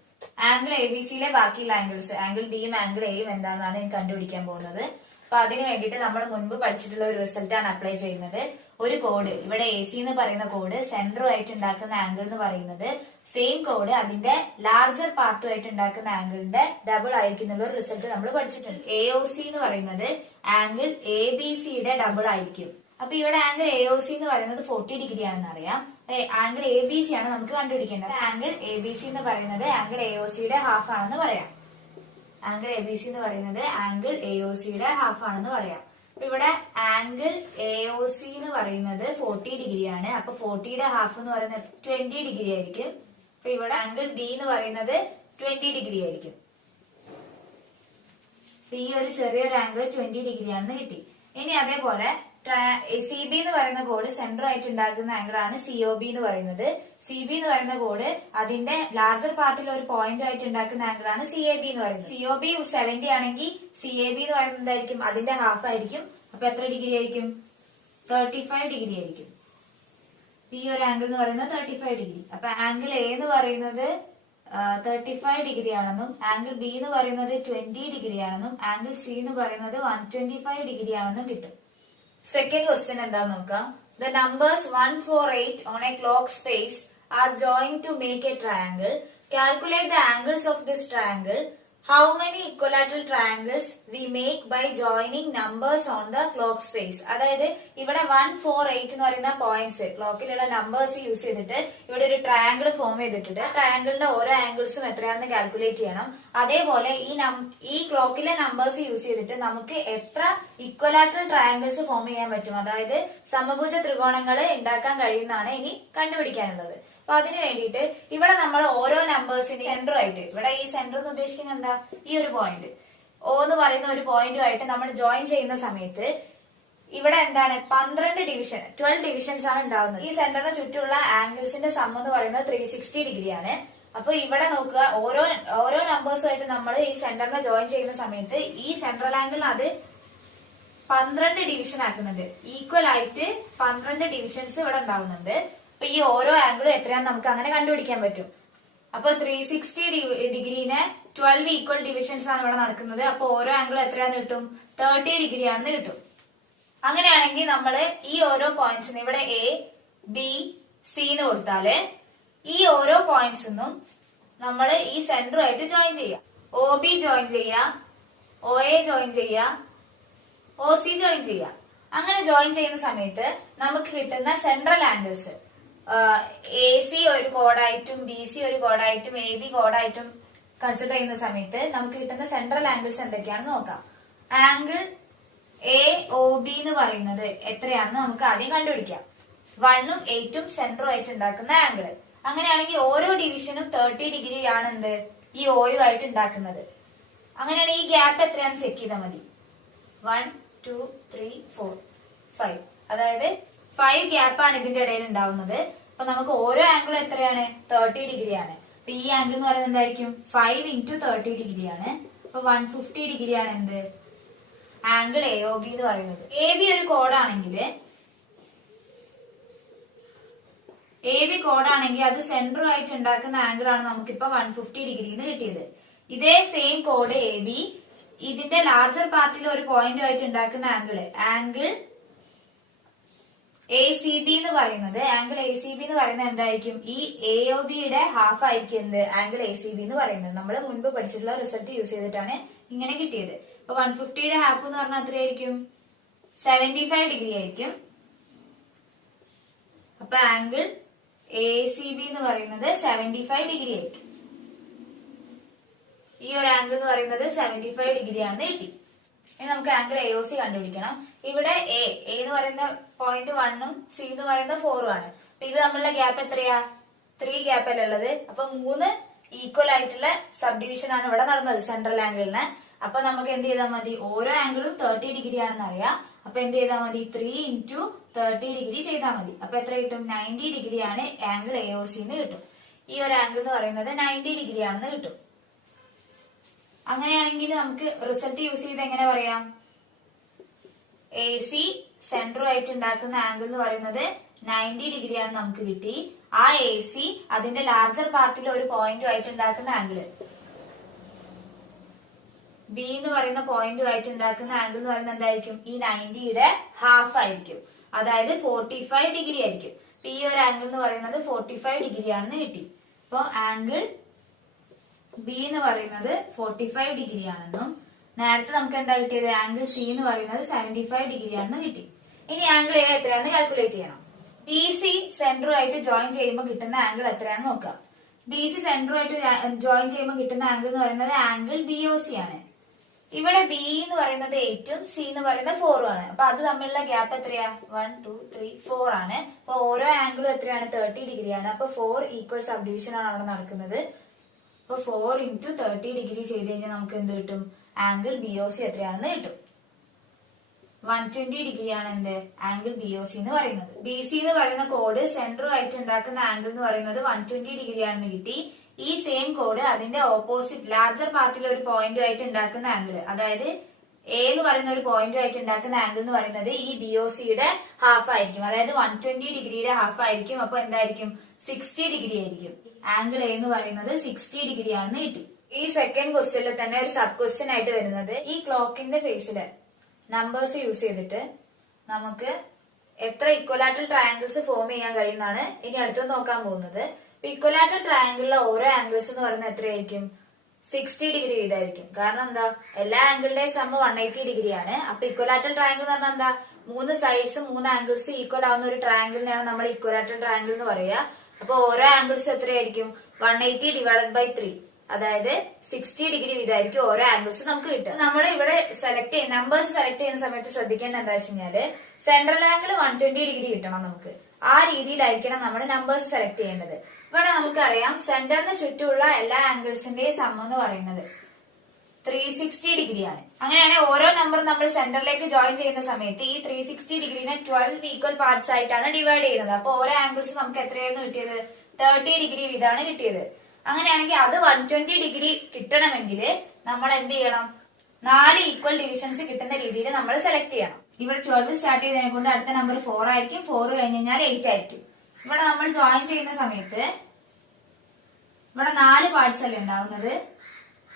ആംഗിൾ ABCയിലെ ബാക്കിയുള്ള ആംഗിൾസ് ആംഗിൾ Bയും ആംഗിൾ Aയും എന്താണെന്നാണ് ഞാൻ കണ്ടുപിടിക്കാൻ പോകുന്നത്. അപ്പൊ അതിന് വേണ്ടിയിട്ട് നമ്മൾ മുൻപ് പഠിച്ചിട്ടുള്ള ഒരു റിസൾട്ട് ആണ് അപ്ലൈ ചെയ്യുന്നത്. ഒരു കോഡ് ഇവിടെ AC എന്ന് പറയുന്ന കോഡ് സെന്ററുമായിട്ട് ഉണ്ടാക്കുന്ന ആംഗിൾ എന്ന് പറയുന്നത് സെയിം കോഡ് അതിന്റെ ലാർജർ പാർട്ടുമായിട്ട് ഉണ്ടാക്കുന്ന ആംഗിളിന്റെ ഡബിൾ ആയിരിക്കും എന്നുള്ള ഒരു റിസൾട്ട് നമ്മൾ പഠിച്ചിട്ടുണ്ട്. AOC എന്ന് പറയുന്നത് ആംഗിൾ ABCയുടെ ഡബിൾ ആയിരിക്കും. അപ്പൊ ഇവിടെ ആംഗിൾ AOC എന്ന് പറയുന്നത് 40 ഡിഗ്രി ആണെന്ന് അറിയാം. ആംഗിൾ ABC ആണ് നമുക്ക് കണ്ടുപിടിക്കേണ്ടത്. ആംഗിൾ ABC എന്ന് പറയുന്നത് ആംഗിൾ AOCയുടെ ഹാഫ് ആണെന്ന് പറയാം. ആംഗിൾ ABC എന്ന് പറയുന്നത് ആംഗിൾ AOCയുടെ ഹാഫ് ആണെന്ന് പറയാം. അപ്പൊ ഇവിടെ ആംഗിൾ AOC എന്ന് പറയുന്നത് 40 ഡിഗ്രിയാണ്. അപ്പൊ 40യുടെ ഹാഫ് എന്ന് പറയുന്നത് 20 ഡിഗ്രി ആയിരിക്കും. അപ്പൊ ഇവിടെ ആംഗിൾ B എന്ന് പറയുന്നത് 20 ഡിഗ്രി ആയിരിക്കും. ഈ ഒരു ചെറിയൊരു ആംഗിൾ 20 ഡിഗ്രി ആണെന്ന് കിട്ടി. ഇനി അതേപോലെ CB എന്ന് പറയുന്ന കോഡ് സെന്റർ ആയിട്ട് ഉണ്ടാക്കുന്ന ആംഗിൾ ആണ് COB എന്ന് പറയുന്നത്. CB എന്ന് പറയുന്ന കോഡ് അതിന്റെ ലാർജർ പാർട്ടിൽ ഒരു പോയിന്റ് ആയിട്ട് ഉണ്ടാക്കുന്ന ആംഗിൾ ആണ് CAB എന്ന് പറയുന്നത്. COB 70 ആണെങ്കിൽ CAB എന്ന് പറയുന്നത് എന്തായിരിക്കും? അതിന്റെ ഹാഫ് ആയിരിക്കും. അപ്പൊ എത്ര ഡിഗ്രി ആയിരിക്കും? 35 ഡിഗ്രി ആയിരിക്കും. ഈ ഒരു ആംഗിൾ എന്ന് പറയുന്നത് 35 ഡിഗ്രി. അപ്പൊ ആംഗിൾ A എന്ന് പറയുന്നത് 35 ഡിഗ്രി ആണെന്നും ആംഗിൾ B എന്ന് പറയുന്നത് 20 ഡിഗ്രി ആണെന്നും ആംഗിൾ C എന്ന് പറയുന്നത് 125 ഡിഗ്രി ആണെന്നും കിട്ടും. സെക്കൻഡ് ക്വസ്റ്റ്യൻ എന്താന്ന് നോക്കാം. The numbers 1, 4, 8 on a clock space are joined to make a triangle. Calculate the angles of this triangle. How many equilateral triangles we make by joining numbers on the clock space? അതായത് ഇവിടെ 1, 4, 8 എന്ന് പറയുന്ന points ക്ലോക്കിലുള്ള numbers use ചെയ്തിട്ട് ഇവിടെ ഒരു triangle form ചെയ്തിട്ടുണ്ട്. ട്രയാങ്കിളിന്റെ ഓരോ ആംഗിൾസും എത്രയാണെന്ന് കാൽക്കുലേറ്റ് ചെയ്യണം. അതേപോലെ ഈ ക്ലോക്കിലെ നമ്പേഴ്സ് യൂസ് ചെയ്തിട്ട് നമുക്ക് എത്ര ഇക്വലാറ്ററൽ ട്രയാങ്കിൾസ് ഫോം ചെയ്യാൻ പറ്റും, അതായത് സമഭുജ ത്രികോണങ്ങൾ ഉണ്ടാക്കാൻ കഴിയുന്നതാണ് ഇനി കണ്ടുപിടിക്കാനുള്ളത്. അപ്പൊ അതിന് വേണ്ടിയിട്ട് ഇവിടെ നമ്മൾ ഓരോ നമ്പേഴ്സിന്റെ സെന്റർ ആയിട്ട്, ഇവിടെ ഈ സെന്റർ എന്ന് ഉദ്ദേശിക്കുന്നത് എന്താ? ഈ ഒരു പോയിന്റ് O എന്ന് പറയുന്ന ഒരു പോയിന്റുമായിട്ട് നമ്മൾ ജോയിൻ ചെയ്യുന്ന സമയത്ത് ഇവിടെ എന്താണ്? 12 ഡിവിഷൻസ് ആണ് ഉണ്ടാവുന്നത്. ഈ സെന്ററിന് ചുറ്റുമുള്ള ആംഗിൾസിന്റെ സം എന്ന് പറയുന്നത് 360 ഡിഗ്രിയാണ്. അപ്പൊ ഇവിടെ നോക്കുക, ഓരോ നമ്പേഴ്സുമായിട്ട് നമ്മൾ ഈ സെന്ററിനെ ജോയിൻ ചെയ്യുന്ന സമയത്ത് ഈ സെൻട്രൽ ആംഗിൾ അത് 12 ഡിവിഷൻ ആക്കുന്നുണ്ട്. ഈക്വൽ ആയിട്ട് 12 ഡിവിഷൻസ് ഇവിടെ ഉണ്ടാവുന്നുണ്ട്. അപ്പൊ ഈ ഓരോ ആംഗിളും എത്രയാണെന്ന് നമുക്ക് അങ്ങനെ കണ്ടുപിടിക്കാൻ പറ്റും. അപ്പൊ 360 ഡിഗ്രീനെ 12 ഈക്വൽ ഡിവിഷൻസ് ആണ് ഇവിടെ നടക്കുന്നത്. അപ്പൊ ഓരോ ആംഗിളും എത്രയാന്ന് കിട്ടും? 30 ഡിഗ്രി ആണെന്ന് കിട്ടും. അങ്ങനെയാണെങ്കിൽ നമ്മൾ ഈ ഓരോ പോയിന്റ്സിന് ഇവിടെ എ ബി സി എന്ന് കൊടുത്താല് ഈ ഓരോ പോയിന്റ്സിനും നമ്മൾ ഈ സെന്ററുമായിട്ട് ജോയിൻ ചെയ്യാം. ഒ ബി ജോയിൻ ചെയ്യാം, ഒ എ ജോയിൻ ചെയ്യാം, ഒ സി ജോയിൻ ചെയ്യാം. അങ്ങനെ ജോയിൻ ചെയ്യുന്ന സമയത്ത് നമുക്ക് കിട്ടുന്ന സെൻട്രൽ ആംഗിൾസ് എ സി ഒരു കോഡായിട്ടും ബി സി ഒരു കോഡായിട്ടും എ ബി കോഡായിട്ടും കൺസിഡർ ചെയ്യുന്ന സമയത്ത് നമുക്ക് കിട്ടുന്ന സെൻട്രൽ ആംഗിൾസ് എന്തൊക്കെയാണെന്ന് നോക്കാം. ആംഗിൾ എ ഒ ബി എന്ന് പറയുന്നത് എത്രയാണെന്ന് നമുക്ക് ആദ്യം കണ്ടുപിടിക്കാം. 1ഉം 8ഉം സെന്ററും ആയിട്ട് ഉണ്ടാക്കുന്ന ആംഗിൾ. അങ്ങനെയാണെങ്കിൽ ഓരോ ഡിവിഷനും 30 ഡിഗ്രി ആണ് എന്ത് ഈ ഓയു ആയിട്ട് ഉണ്ടാക്കുന്നത്. അങ്ങനെയാണെങ്കിൽ ഈ ഗ്യാപ്പ് എത്രയാണെന്ന് ചെക്ക് ചെയ്താൽ മതി. 1 2 3 4 5, അതായത് 5 ഗ്യാപ്പാണ് ഇതിന്റെ ഇടയിൽ ഉണ്ടാവുന്നത്. അപ്പൊ നമുക്ക് ഓരോ ആംഗിളും എത്രയാണ്? 30 ഡിഗ്രി ആണ്. അപ്പൊ ഈ ആംഗിൾ എന്ന് പറയുന്നത് എന്തായിരിക്കും? 5 × 30 ഡിഗ്രി ആണ്. അപ്പൊ 150 ഡിഗ്രി ആണ് എന്ത് ആംഗിൾ എ ഒ ബി എന്ന് പറയുന്നത്. എ ബി ഒരു കോഡാണെങ്കിൽ അത് സെന്റർ ആയിട്ട് ഉണ്ടാക്കുന്ന ആംഗിൾ ആണ് നമുക്കിപ്പോ 150 ഡിഗ്രി എന്ന് കിട്ടിയത്. ഇതേ സെയിം കോഡ് എ ബി ഇതിന്റെ ലാർജർ പാർട്ടിൽ ഒരു പോയിന്റുമായിട്ട് ഉണ്ടാക്കുന്ന ആംഗിൾ എ സി ബി എന്ന് പറയുന്നത് എന്തായിരിക്കും? ഈ എ ഒ ബിയുടെ ഹാഫ് ആയിരിക്കും എന്ത് ആംഗിൾ എ സി ബി എന്ന് പറയുന്നത്. നമ്മൾ മുൻപ് പഠിച്ചിട്ടുള്ള റിസൾട്ട് യൂസ് ചെയ്തിട്ടാണ് ഇങ്ങനെ കിട്ടിയത്. അപ്പൊ 150യുടെ ഹാഫ് എന്ന് പറഞ്ഞാൽ എത്രയായിരിക്കും? 75 ഡിഗ്രി ആയിരിക്കും. അപ്പൊ ആംഗിൾ എ സി ബി എന്ന് പറയുന്നത് 75 ഡിഗ്രി ആയിരിക്കും. ഈ ഒരു ആംഗിൾ എന്ന് പറയുന്നത് 75 ഡിഗ്രി ആണെന്ന് കിട്ടി. ഇനി നമുക്ക് ആംഗിൾ എ ഒ സി കണ്ടുപിടിക്കണം. ഇവിടെ എ എന്ന് പറയുന്ന പോയിന്റ് 1ഉം സി എന്ന് പറയുന്ന 4ഉം ആണ്. അപ്പൊ ഇത് തമ്മിലുള്ള ഗ്യാപ്പ് എത്രയാ? 3 ഗ്യാപ്പ് അല്ലേ ഉള്ളത്. അപ്പൊ 3 ഈക്വൽ ആയിട്ടുള്ള സബ് ഡിവിഷൻ ആണ് ഇവിടെ നടന്നത് സെൻട്രൽ ആംഗിളിന്. അപ്പൊ നമുക്ക് എന്ത് ചെയ്താൽ മതി? ഓരോ ആംഗിളും 30 ഡിഗ്രി ആണെന്ന് അറിയാം. അപ്പൊ എന്ത് ചെയ്താൽ മതി? 3 × 30 ഡിഗ്രി ചെയ്താൽ മതി. അപ്പൊ എത്ര കിട്ടും? 90 ഡിഗ്രി ആണ് ആംഗിൾ എ ഒ സി എന്ന് കിട്ടും. ഈ ഒരു ആംഗിൾ എന്ന് പറയുന്നത് 90 ഡിഗ്രി ആണെന്ന് കിട്ടും. അങ്ങനെയാണെങ്കിൽ നമുക്ക് റിസൾട്ട് യൂസ് ചെയ്ത് എങ്ങനെ പറയാം? എ സി സെന്ററുമായിട്ട് ഉണ്ടാക്കുന്ന ആംഗിൾ എന്ന് പറയുന്നത് 90 ഡിഗ്രി ആണ് നമുക്ക് കിട്ടി. ആ എ സി അതിന്റെ ലാർജർ പാർട്ടിൽ ഒരു പോയിന്റുമായിട്ട് ഉണ്ടാക്കുന്ന ആംഗിൾ ബി എന്ന് പറയുന്ന പോയിന്റുമായിട്ട് ഉണ്ടാക്കുന്ന ആംഗിൾ എന്ന് പറയുന്നത് എന്തായിരിക്കും? ഈ 90യുടെ ഹാഫ് ആയിരിക്കും, അതായത് 45 ഡിഗ്രി ആയിരിക്കും. അപ്പൊ ഈ ഒരു ആംഗിൾ എന്ന് പറയുന്നത് 45 ഡിഗ്രി ആണെന്ന് കിട്ടി. അപ്പൊ ആംഗിൾ ബി എന്ന് പറയുന്നത് 45 ഡിഗ്രി ആണെന്നും നേരത്തെ നമുക്ക് എന്താ കിട്ടിയത്? ആംഗിൾ സി എന്ന് പറയുന്നത് 75 ഡിഗ്രി ആണെന്ന് കിട്ടി. ഇനി ആംഗിൾ എ എത്രയാണെന്ന് കാൽക്കുലേറ്റ് ചെയ്യണം. ബി സി സെന്ററുമായിട്ട് ജോയിൻ ചെയ്യുമ്പോൾ കിട്ടുന്ന ആംഗിൾ എത്രയാണെന്ന് നോക്കാം. ബി സി സെന്ററുമായിട്ട് ജോയിൻ ചെയ്യുമ്പോൾ കിട്ടുന്ന ആംഗിൾ എന്ന് പറയുന്നത് ആംഗിൾ ബി ഒ സി ആണ്. ഇവിടെ ബി എന്ന് പറയുന്നത് 8ഉം സി എന്ന് പറയുന്നത് 4ഉം ആണ്. അപ്പൊ അത് തമ്മിലുള്ള ഗ്യാപ്പ് എത്രയാ? 1 2 3 4 ആണ്. അപ്പൊ ഓരോ ആംഗിളും എത്രയാണ്? 30 ഡിഗ്രി ആണ്. അപ്പൊ 4 ഈക്വൽ സബ് ഡിവിഷൻ ആണ് അവിടെ നടക്കുന്നത്. അപ്പൊ 4 × 30 ഡിഗ്രി ചെയ്ത് കഴിഞ്ഞാൽ നമുക്ക് എന്ത് കിട്ടും? ആംഗിൾ ബി ഒ സി എത്രയാണെന്ന് കിട്ടും. 120 ഡിഗ്രി ആണ് എന്ത് ആംഗിൾ ബി ഒ സി എന്ന് പറയുന്നത്. ബി സി എന്ന് പറയുന്ന കോഡ് സെന്ററുമായിട്ട് ഉണ്ടാക്കുന്ന ആംഗിൾ എന്ന് പറയുന്നത് 120 ഡിഗ്രി ആണെന്ന് കിട്ടി. ഈ സെയിം കോഡ് അതിന്റെ ഓപ്പോസിറ്റ് ലാർജർ പാർട്ടിൽ ഒരു പോയിന്റുമായിട്ട് ഉണ്ടാക്കുന്ന ആംഗിൾ, അതായത് എ എന്ന് പറയുന്ന ഒരു പോയിന്റുമായിട്ട് ഉണ്ടാക്കുന്ന ആംഗിൾ എന്ന് പറയുന്നത് ഈ ബി ഒ സിയുടെ ഹാഫ് ആയിരിക്കും, അതായത് 120 ഡിഗ്രിയുടെ ഹാഫ് ആയിരിക്കും. അപ്പൊ എന്തായിരിക്കും? 60 ഡിഗ്രി ആയിരിക്കും. ആംഗിൾ എ എന്ന് പറയുന്നത് 60 ഡിഗ്രി ആണെന്ന് കിട്ടി. ഈ സെക്കൻഡ് ക്വസ്റ്റ്യനിൽ തന്നെ ഒരു സബ് ക്വസ്റ്റ്യൻ ആയിട്ട് വരുന്നത് ഈ ക്ലോക്കിന്റെ ഫേസില് നമ്പേഴ്സ് യൂസ് ചെയ്തിട്ട് നമുക്ക് എത്ര ഇക്വലാറ്ററൽ ട്രയാങ്കിൾസ് ഫോം ചെയ്യാൻ കഴിയുന്നതാണ് ഇനി അടുത്ത് നോക്കാൻ പോകുന്നത്. ഇക്വലാറ്ററൽ ട്രയാങ്കിളിലെ ഓരോ ആംഗിൾസ് എന്ന് പറയുന്നത് എത്രയായിരിക്കും? 60 ഡിഗ്രി വീതമായിരിക്കും. കാരണം എന്താ? എല്ലാ ആംഗിളിന്റെയും സം 180 ഡിഗ്രി ആണ്. അപ്പൊ ഇക്വലാറ്ററൽ ട്രയാങ്കിൾ എന്ന് പറഞ്ഞാൽ എന്താ? 3 സൈഡ്സും 3 ആംഗിൾസും ഈക്വൽ ആവുന്ന ഒരു ട്രയാങ്കിളിനെയാണ് നമ്മൾ ഇക്വലാറ്ററൽ ട്രയാങ്കിൾ എന്ന് പറയുക. അപ്പൊ ഓരോ ആംഗിൾസും എത്രയായിരിക്കും? 180 / 3, അതായത് 60 ഡിഗ്രി വീതമായിരിക്കും ഓരോ ആംഗിൾസ് നമുക്ക് കിട്ടും. നമ്മൾ ഇവിടെ നമ്പേഴ്സ് സെലക്ട് ചെയ്യുന്ന സമയത്ത് ശ്രദ്ധിക്കേണ്ട എന്താ വെച്ച് കഴിഞ്ഞാല് സെൻട്രൽ ആംഗിൾ 120 ഡിഗ്രി കിട്ടണം നമുക്ക്. ആ രീതിയിലായിരിക്കണം നമ്മൾ നമ്പേഴ്സ് സെലക്ട് ചെയ്യേണ്ടത്. ഇവിടെ നമുക്കറിയാം സെന്ററിന് ചുറ്റുമുള്ള എല്ലാ ആംഗിൾസിന്റെയും സം എന്ന് പറയുന്നത് 360 ഡിഗ്രിയാണ്. അങ്ങനെയാണെങ്കിൽ ഓരോ നമ്പർ നമ്മൾ സെന്ററിലേക്ക് ജോയിൻ ചെയ്യുന്ന സമയത്ത് ഈ 360 ഡിഗ്രിനെ 12 ഈക്വൽ പാർട്സ് ആയിട്ടാണ് ഡിവൈഡ് ചെയ്യുന്നത്. അപ്പൊ ഓരോ ആംഗിൾസ് നമുക്ക് എത്രയായിരുന്നു കിട്ടിയത്? 30 ഡിഗ്രി വീതമാണ് കിട്ടിയത്. അങ്ങനെയാണെങ്കിൽ അത് 120 ഡിഗ്രി കിട്ടണമെങ്കിൽ നമ്മൾ എന്ത് ചെയ്യണം? 4 ഈക്വൽ ഡിവിഷൻസ് കിട്ടുന്ന രീതിയിൽ നമ്മൾ സെലക്ട് ചെയ്യണം. ഇവിടെ 12 സ്റ്റാർട്ട് ചെയ്തതിനെ കൊണ്ട് അടുത്ത നമ്പർ 4 ആയിരിക്കും. 4 കഴിഞ്ഞ് കഴിഞ്ഞാൽ 8 ആയിരിക്കും. ഇവിടെ നമ്മൾ ജോയിൻ ചെയ്യുന്ന സമയത്ത് ഇവിടെ 4 പാർട്സ് അല്ലേ ഉണ്ടാവുന്നത്.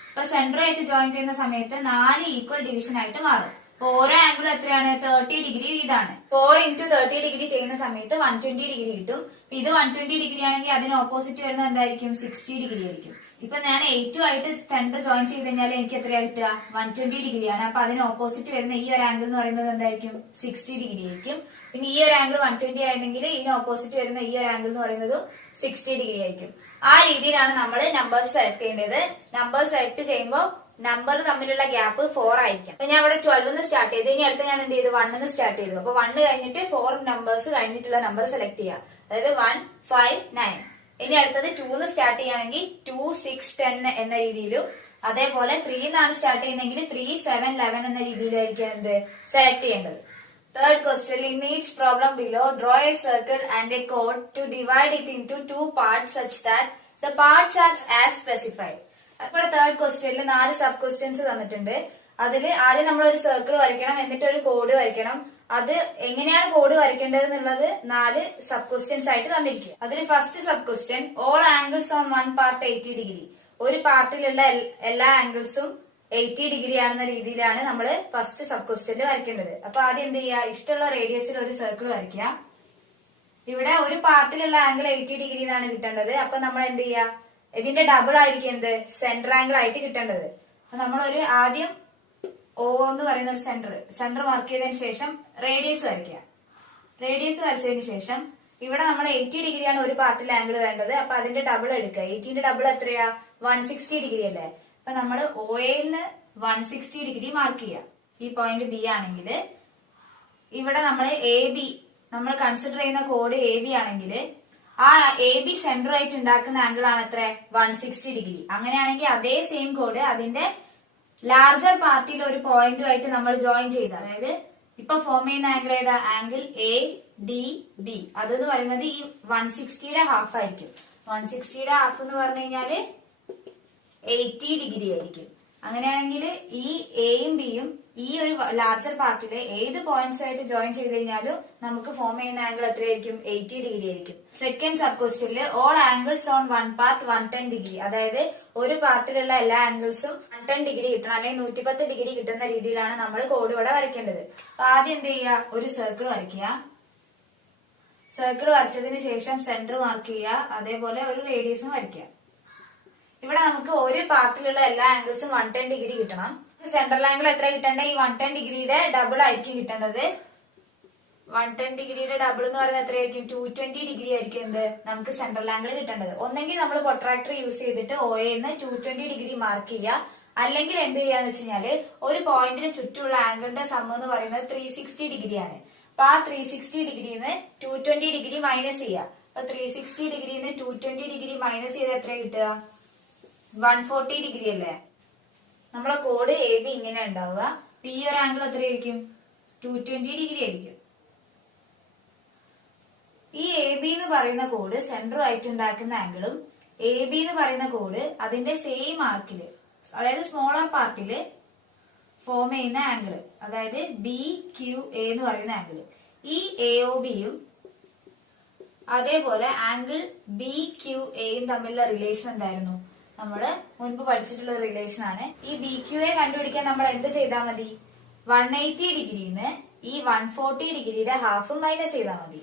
ഇപ്പൊ സെന്ററുമായിട്ട് ജോയിൻ ചെയ്യുന്ന സമയത്ത് 4 ഈക്വൽ ഡിവിഷൻ ആയിട്ട് മാറും. അപ്പൊ ഓരോ ആംഗിൾ എത്രയാണ്? 30 ഡിഗ്രി വീതാണ്. 4 into 30 ഡിഗ്രി ചെയ്യുന്ന സമയത്ത് 120 ഡിഗ്രി കിട്ടും. ഇത് 120 ഡിഗ്രി ആണെങ്കിൽ അതിന് ഓപ്പോസിറ്റ് വരുന്നത് എന്തായിരിക്കും? 60 ഡിഗ്രി ആയിരിക്കും. ഇപ്പൊ ഞാൻ 8 ആയിട്ട് സെന്റർ ജോയിൻ ചെയ്ത് കഴിഞ്ഞാൽ എനിക്ക് എത്രയാ കിട്ടുക? 120 ഡിഗ്രിയാണ്. അപ്പൊ അതിന് ഓപ്പോസിറ്റ് വരുന്ന ഈ ഒരു ആംഗിൾ എന്ന് പറയുന്നത് എന്തായിരിക്കും? 60 ഡിഗ്രി ആയിരിക്കും. പിന്നെ ഈ ഒരു ആംഗിൾ 120 ആയിരുന്നെങ്കിൽ ഇതിന് ഓപ്പോസിറ്റ് വരുന്ന ഈ ഒരു ആംഗിൾ എന്ന് പറയുന്നത് 60 ഡിഗ്രി ആയിരിക്കും. ആ രീതിയിലാണ് നമ്മൾ നമ്പേഴ്സ് സെലക്ട് ചെയ്യേണ്ടത്. നമ്പേഴ്സ് സെലക്ട് ചെയ്യുമ്പോൾ നമ്പർ തമ്മിലുള്ള ഗ്യാപ്പ് 4 ആയിരിക്കും. അപ്പൊ ഞാൻ ഇവിടെ 12 സ്റ്റാർട്ട് ചെയ്തു. ഇനി അടുത്ത് ഞാൻ എന്ത് ചെയ്തു? 1 സ്റ്റാർട്ട് ചെയ്തു. അപ്പൊ 1 കഴിഞ്ഞിട്ട് 4 നമ്പേഴ്സ് കഴിഞ്ഞിട്ടുള്ള നമ്പർ സെലക്ട് ചെയ്യാം. അതായത് 1, 5, 9. ഇനി അടുത്തത് 2 സ്റ്റാർട്ട് ചെയ്യുകയാണെങ്കിൽ 2, 6, 10 എന്ന രീതിയിലും, അതേപോലെ 3 എന്നാണ് സ്റ്റാർട്ട് ചെയ്യുന്നതെങ്കിൽ 3, 7, 11 എന്ന രീതിയിലായിരിക്കും എന്ത് സെലക്ട് ചെയ്യേണ്ടത്. Third question, in each problem below, draw a circle and a chord to divide it into 2 parts such that the parts are as specified. അപ്പോൾ തേർഡ് ക്വസ്റ്റ്യനിൽ 4 സബ് ക്വസ്റ്റ്യൻസ് തന്നിട്ടുണ്ട്. അതിൽ ആദ്യം നമ്മൾ ഒരു സർക്കിൾ വരയ്ക്കണം, എന്നിട്ട് ഒരു കോഡ് വരയ്ക്കണം. അത് എങ്ങനെയാണ് കോഡ് വരയ്ക്കേണ്ടത് എന്നുള്ളത് 4 സബ് ക്വസ്റ്റ്യൻസ് ആയിട്ട് തന്നിരിക്കുക. അതിൽ first sub question, all angles on one part 80 degree. ഒരു പാർട്ടിലുള്ള എല്ലാ ആംഗിൾസും 80 ഡിഗ്രി ആണെന്ന രീതിയിലാണ് നമ്മൾ ഫസ്റ്റ് സബ് ക്വസ്റ്റ്യനിൽ വരയ്ക്കേണ്ടത്. അപ്പൊ ആദ്യം എന്ത് ചെയ്യുക? ഇഷ്ടമുള്ള റേഡിയസിൽ ഒരു സർക്കിൾ വരയ്ക്കുക. ഇവിടെ ഒരു പാർട്ടിലുള്ള ആംഗിൾ 80 ഡിഗ്രി എന്നാണ് കിട്ടേണ്ടത്. അപ്പൊ നമ്മൾ എന്ത് ചെയ്യുക? ഇതിന്റെ ഡബിൾ ആയിരിക്കും എന്ത്? സെന്റർ ആംഗിൾ ആയിട്ട് കിട്ടേണ്ടത്. അപ്പൊ നമ്മളൊരു ആദ്യം O എന്ന് പറയുന്ന ഒരു സെന്റർ മാർക്ക് ചെയ്തതിന് ശേഷം റേഡിയസ് വരയ്ക്കുക. റേഡിയസ് വരച്ചതിന് ശേഷം ഇവിടെ നമ്മൾ 80 ഡിഗ്രിയാണ് ഒരു പാർട്ടിൽ ആംഗിൾ വേണ്ടത്. അപ്പൊ അതിന്റെ ഡബിൾ എടുക്കുക. 80ന്റെ ഡബിൾ എത്രയാ? 160 ഡിഗ്രി അല്ലേ? അപ്പൊ നമ്മൾ OAന്ന് 160 ഡിഗ്രി മാർക്ക് ചെയ്യുക. ഈ പോയിന്റ് B ആണെങ്കിൽ ഇവിടെ നമ്മൾ AB നമ്മൾ കൺസിഡർ ചെയ്യുന്ന കോഡ് AB ആണെങ്കിൽ ആ AB സെന്റർ ആയിട്ട് ഉണ്ടാക്കുന്ന ആംഗിൾ ആണ് എത്ര? 160 ഡിഗ്രി. അങ്ങനെയാണെങ്കിൽ അതേ സെയിം കോഡ് അതിന്റെ ലാർജർ പാർട്ടിയിൽ ഒരു പോയിന്റുമായിട്ട് നമ്മൾ ജോയിൻ ചെയ്ത്, അതായത് ഇപ്പൊ ഫോം ചെയ്യുന്ന ആംഗിൾ ഏതാ? Angle ADB. അതെന്ന് പറയുന്നത് ഈ 160യുടെ ഹാഫ് ആയിരിക്കും. 160യുടെ ഹാഫ് എന്ന് പറഞ്ഞു കഴിഞ്ഞാല് 80 ഡിഗ്രി ആയിരിക്കും. അങ്ങനെയാണെങ്കിൽ ഈ എയും ബിയും ഈ ഒരു ലാർജർ പാർട്ടിലെ ഏത് പോയിന്റ്സ് ആയിട്ട് ജോയിൻ ചെയ്ത് കഴിഞ്ഞാലും നമുക്ക് ഫോം ചെയ്യുന്ന ആംഗിൾ എത്രയായിരിക്കും? 80 ഡിഗ്രി ആയിരിക്കും. സെക്കൻഡ് സബ് ക്വസ്റ്റ്യനിൽ all angles on one part 110 degree. അതായത് ഒരു പാർട്ടിലുള്ള എല്ലാ ആംഗിൾസും 110 ഡിഗ്രി കിട്ടണം, അല്ലെങ്കിൽ 110 ഡിഗ്രി കിട്ടുന്ന രീതിയിലാണ് നമ്മൾ കോഡ് ഇവിടെ വരയ്ക്കേണ്ടത്. അപ്പൊ ആദ്യം എന്ത് ചെയ്യുക? ഒരു സർക്കിൾ വരയ്ക്കുക. സർക്കിൾ വരച്ചതിന് ശേഷം സെന്റർ മാർക്ക് ചെയ്യുക. അതേപോലെ ഒരു റേഡിയസും വരയ്ക്കുക. ഇവിടെ നമുക്ക് ഒരു പാർട്ടിലുള്ള എല്ലാ ആംഗിൾസും 110 ഡിഗ്രി കിട്ടണം. സെൻട്രൽ ആംഗിൾ എത്ര കിട്ടേണ്ടത്? ഈ 110 ഡിഗ്രിയുടെ ഡബിൾ ആയിരിക്കും കിട്ടേണ്ടത്. 110 ഡിഗ്രിയുടെ ഡബിൾ എന്ന് പറയുന്നത് എത്രയായിരിക്കും? 220 ഡിഗ്രി ആയിരിക്കും എന്ത് നമുക്ക് സെൻട്രൽ ആംഗിൾ കിട്ടേണ്ടത്. ഒന്നെങ്കിൽ നമ്മൾ പ്രൊട്രാക്ടർ യൂസ് ചെയ്തിട്ട് OAന്ന് 220 ഡിഗ്രി മാർക്ക് ചെയ്യുക, അല്ലെങ്കിൽ എന്ത് ചെയ്യാന്ന് വെച്ച് കഴിഞ്ഞാല് ഒരു പോയിന്റിന് ചുറ്റുമുള്ള ആംഗിളിന്റെ സം എന്ന് പറയുന്നത് 360 ഡിഗ്രിയാണ്. അപ്പൊ ആ 360 ഡിഗ്രിന്ന് 220 ഡിഗ്രി മൈനസ് ചെയ്യുക. അപ്പൊ 360 ഡിഗ്രിന്ന് 220 ഡിഗ്രി മൈനസ് ചെയ്ത് എത്ര കിട്ടുക? 140 ഡിഗ്രി അല്ലേ? നമ്മളെ കോഡ് AB ഇങ്ങനെ ഉണ്ടാവുക. ഈ ഒരു ആംഗിൾ എത്രയായിരിക്കും? 220 ഡിഗ്രി ആയിരിക്കും. ഈ AB എന്ന് പറയുന്ന കോഡ് സെന്റർ ആയിട്ട് ഉണ്ടാക്കുന്ന ആംഗിളും AB എന്ന് പറയുന്ന കോഡ് അതിന്റെ സെയിം ആർക്കില്, അതായത് സ്മോളർ പാർട്ടില് ഫോം ചെയ്യുന്ന ആംഗിള്, അതായത് BQA എന്ന് പറയുന്ന ആംഗിള്. ഈ AOBയും അതേപോലെ ആംഗിൾ BQAയും തമ്മിലുള്ള റിലേഷൻ എന്തായിരുന്നു? നമ്മള് മുൻപ് പഠിച്ചിട്ടുള്ള ഒരു റിലേഷൻ ആണ്. ഈ BQA കണ്ടുപിടിക്കാൻ നമ്മൾ എന്ത് ചെയ്താൽ മതി? 180 ഡിഗ്രിന്ന് ഈ 140 ഡിഗ്രിയുടെ ഹാഫ് മൈനസ് ചെയ്താൽ മതി.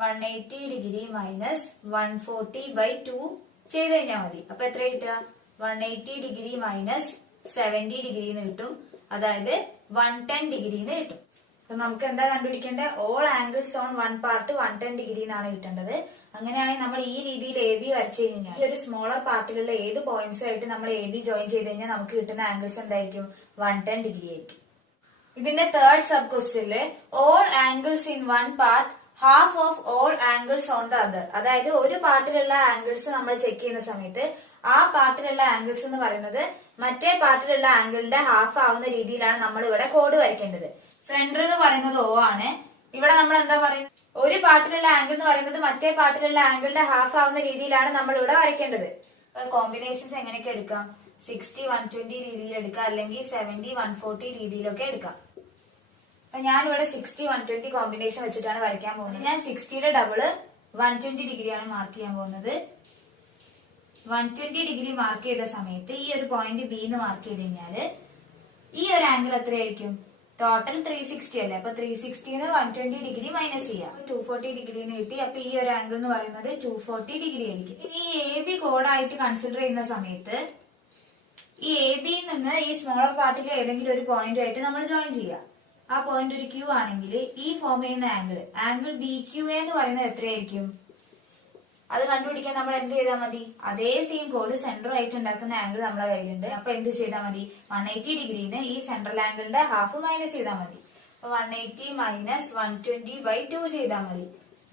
180 ഡിഗ്രി മൈനസ് 140/2 ചെയ്ത് കഴിഞ്ഞാൽ മതി. അപ്പൊ എത്ര കിട്ടുക? 180 ഡിഗ്രി മൈനസ് 70 ഡിഗ്രിന്ന് കിട്ടും. അതായത് 110 ഡിഗ്രിന്ന് കിട്ടും. അപ്പൊ നമുക്ക് എന്താ കണ്ടുപിടിക്കേണ്ടത്? All angles on one part 110 degree എന്നാണ് കിട്ടേണ്ടത്. അങ്ങനെയാണെങ്കിൽ നമ്മൾ ഈ രീതിയിൽ AB വരച്ചു കഴിഞ്ഞാൽ ഈ ഒരു സ്മോളർ പാർട്ടിലുള്ള ഏത് പോയിന്റ്സും ആയിട്ട് നമ്മൾ AB ജോയിൻ ചെയ്ത് കഴിഞ്ഞാൽ നമുക്ക് കിട്ടുന്ന ആംഗിൾസ് എന്തായിരിക്കും? 110 ഡിഗ്രി ആയിരിക്കും. ഇതിന്റെ തേർഡ് സബ് ക്വസ്റ്റ്യനില് all angles in one part half of all angles on the other. അതായത് ഒരു പാർട്ടിലുള്ള ആംഗിൾസ് നമ്മൾ ചെക്ക് ചെയ്യുന്ന സമയത്ത് ആ പാർട്ടിലുള്ള ആംഗിൾസ് എന്ന് പറയുന്നത് മറ്റേ പാർട്ടിലുള്ള ആംഗിളിന്റെ ഹാഫ് ആവുന്ന രീതിയിലാണ് നമ്മൾ ഇവിടെ കോഡ് വരയ്ക്കേണ്ടത്. സെന്റർ എന്ന് പറയുന്നത് O ആണ്. ഇവിടെ നമ്മൾ എന്താ പറയുന്നത്? ഒരു പാർട്ടിലുള്ള ആംഗിൾ എന്ന് പറയുന്നത് മറ്റേ പാർട്ടിലുള്ള ആംഗിളിന്റെ ഹാഫ് ആവുന്ന രീതിയിലാണ് നമ്മൾ ഇവിടെ വരയ്ക്കേണ്ടത്. കോമ്പിനേഷൻസ് എങ്ങനെയൊക്കെ എടുക്കാം? 60, 120 രീതിയിൽ എടുക്കാം, അല്ലെങ്കിൽ 70, 140 രീതിയിലൊക്കെ എടുക്കാം. അപ്പൊ ഞാനിവിടെ 60 120 കോമ്പിനേഷൻ വെച്ചിട്ടാണ് വരയ്ക്കാൻ പോകുന്നത്. ഞാൻ 60യുടെ ഡബിള് 120 ഡിഗ്രിയാണ് മാർക്ക് ചെയ്യാൻ പോകുന്നത്. 120 ഡിഗ്രി മാർക്ക് ചെയ്ത സമയത്ത് ഈ ഒരു പോയിന്റ് ബി എന്ന് മാർക്ക് ചെയ്ത് കഴിഞ്ഞാല് ഈ ഒരു ആംഗിൾ എത്രയായിരിക്കും? ടോട്ടൽ 360 അല്ലേ? അപ്പൊ 360 120 ഡിഗ്രി മൈനസ് ചെയ്യാം. 240 ഡിഗ്രി കിട്ടി. അപ്പൊ ഈ ഒരു ആംഗിൾ എന്ന് പറയുന്നത് 240 ഡിഗ്രി ആയിരിക്കും. ഇനി ഈ എ ബി കോഡായിട്ട് കൺസിഡർ ചെയ്യുന്ന സമയത്ത് ഈ എ ബിയിൽ നിന്ന് ഈ സ്മോളർ പാർട്ടിലെ ഏതെങ്കിലും ഒരു പോയിന്റുമായിട്ട് നമ്മൾ ജോയിൻ ചെയ്യുക. ആ പോയിന്റ് ഒരു ക്യൂ ആണെങ്കിൽ ഈ ഫോം ചെയ്യുന്ന ആംഗിൾ ബി ക്യു എന്ന് പറയുന്നത് എത്രയായിരിക്കും? അത് കണ്ടുപിടിക്കാൻ നമ്മൾ എന്ത് ചെയ്താൽ മതി? അതേ സെയിം കോഡ് സെന്റർ ആയിട്ട് ഉണ്ടാക്കുന്ന ആംഗിൾ നമ്മളെ കയ്യിലുണ്ട്. അപ്പൊ എന്ത് ചെയ്താൽ മതി? 180 ഡിഗ്രിന്ന് ഈ സെൻട്രൽ ആംഗിളിന്റെ ഹാഫ് മൈനസ് ചെയ്താൽ മതി. അപ്പൊ 180 മൈനസ് 120/2 ചെയ്താൽ മതി.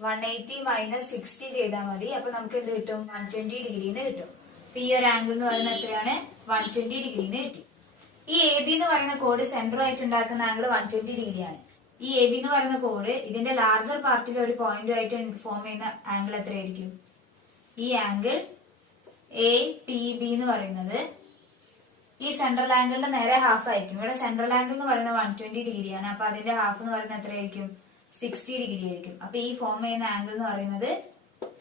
180 മൈനസ് 60 ചെയ്താൽ മതി. അപ്പൊ നമുക്ക് എന്ത് കിട്ടും? 120 ഡിഗ്രിന്ന് കിട്ടും. അപ്പൊ ഈ ഒരു ആംഗിൾ എന്ന് പറയുന്നത് എത്രയാണ്? 120 ഡിഗ്രിന്ന് കിട്ടി. ഈ എ ബി എന്ന് പറയുന്ന കോഡ് സെന്റർ ആയിട്ട് ഉണ്ടാക്കുന്ന ആംഗിൾ 120 ഡിഗ്രിയാണ്. ഈ എ ബി എന്ന് പറയുന്ന കോഡ് ഇതിന്റെ ലാർജർ പാർട്ടിലെ ഒരു പോയിന്റുമായിട്ട് ഫോം ചെയ്യുന്ന ആംഗിൾ എത്രയായിരിക്കും? ഈ ആംഗിൾ എ പി ബി എന്ന് പറയുന്നത് ഈ സെൻട്രൽ ആംഗിളിന്റെ നേരെ ഹാഫ് ആയിരിക്കും. ഇവിടെ സെൻട്രൽ ആംഗിൾ എന്ന് പറയുന്നത് 120 ഡിഗ്രിയാണ്. അപ്പൊ അതിന്റെ ഹാഫ് എന്ന് പറയുന്നത് എത്രയായിരിക്കും? 60 ഡിഗ്രി ആയിരിക്കും. അപ്പൊ ഈ ഫോം ചെയ്യുന്ന ആംഗിൾ എന്ന് പറയുന്നത്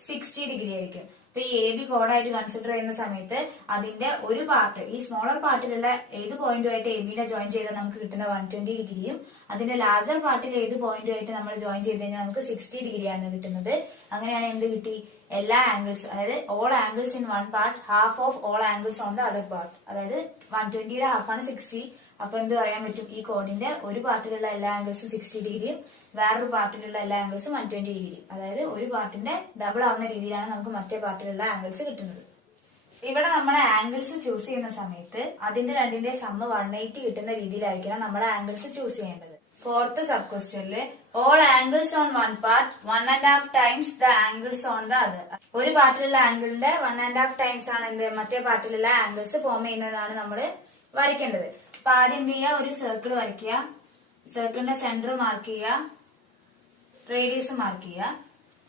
60 ഡിഗ്രി ആയിരിക്കും. അപ്പൊ ഈ എ ബി കോഡായിട്ട് കൺസിഡർ ചെയ്യുന്ന സമയത്ത് അതിന്റെ ഒരു പാർട്ട് ഈ സ്മോളർ പാർട്ടിലുള്ള ഏത് പോയിന്റുമായിട്ട് എ ബിനെ ജോയിൻ ചെയ്താൽ നമുക്ക് കിട്ടുന്ന 120 ഡിഗ്രിയും അതിന്റെ ലാർജർ പാർട്ടിൽ ഏത് പോയിന്റുമായിട്ട് നമ്മൾ ജോയിൻ ചെയ്ത് കഴിഞ്ഞാൽ നമുക്ക് 60 ഡിഗ്രിയാണ് കിട്ടുന്നത്. അങ്ങനെയാണ് എന്ത് കിട്ടി? എല്ലാ ആംഗിൾസ്, അതായത് all angles in one part half of all angles on the other part. അതായത് 120യുടെ ഹാഫാണ് 60. അപ്പൊ എന്ത് പറയാൻ പറ്റും? ഈ കോഡിന്റെ ഒരു പാർട്ടിലുള്ള എല്ലാ ആംഗിൾസും 60 ഡിഗ്രിയും വേറൊരു പാർട്ടിലുള്ള എല്ലാ ആംഗിൾസും 120 ഡിഗ്രിയും. അതായത് ഒരു പാർട്ടിന്റെ ഡബിൾ ആവുന്ന രീതിയിലാണ് നമുക്ക് മറ്റേ പാർട്ടിലുള്ള ആംഗിൾസ് കിട്ടുന്നത്. ഇവിടെ നമ്മളെ ആംഗിൾസ് ചൂസ് ചെയ്യുന്ന സമയത്ത് അതിന്റെ രണ്ടിന്റെ സമ്മ് 180 കിട്ടുന്ന രീതിയിലായിരിക്കണം നമ്മളെ ആംഗിൾസ് ചൂസ് ചെയ്യേണ്ടത്. ഫോർത്ത് സബ് ക്വസ്റ്റ്യനില് all angles on one part 1.5 times the angles on the other. ഒരു പാർട്ടിലുള്ള ആംഗിളിന്റെ 1.5 ടൈംസ് ആണ് എന്ത് മറ്റേ പാർട്ടിലുള്ള ആംഗിൾസ് ഫോം ചെയ്യുന്നതാണ് നമ്മൾ വരയ്ക്കേണ്ടത്. അപ്പൊ ആദ്യം എന്ത് ചെയ്യുക? ഒരു സർക്കിൾ വരയ്ക്കുക. സർക്കിളിന്റെ സെന്റർ മാർക്ക് ചെയ്യുക, റേഡിയസ് മാർക്ക് ചെയ്യുക.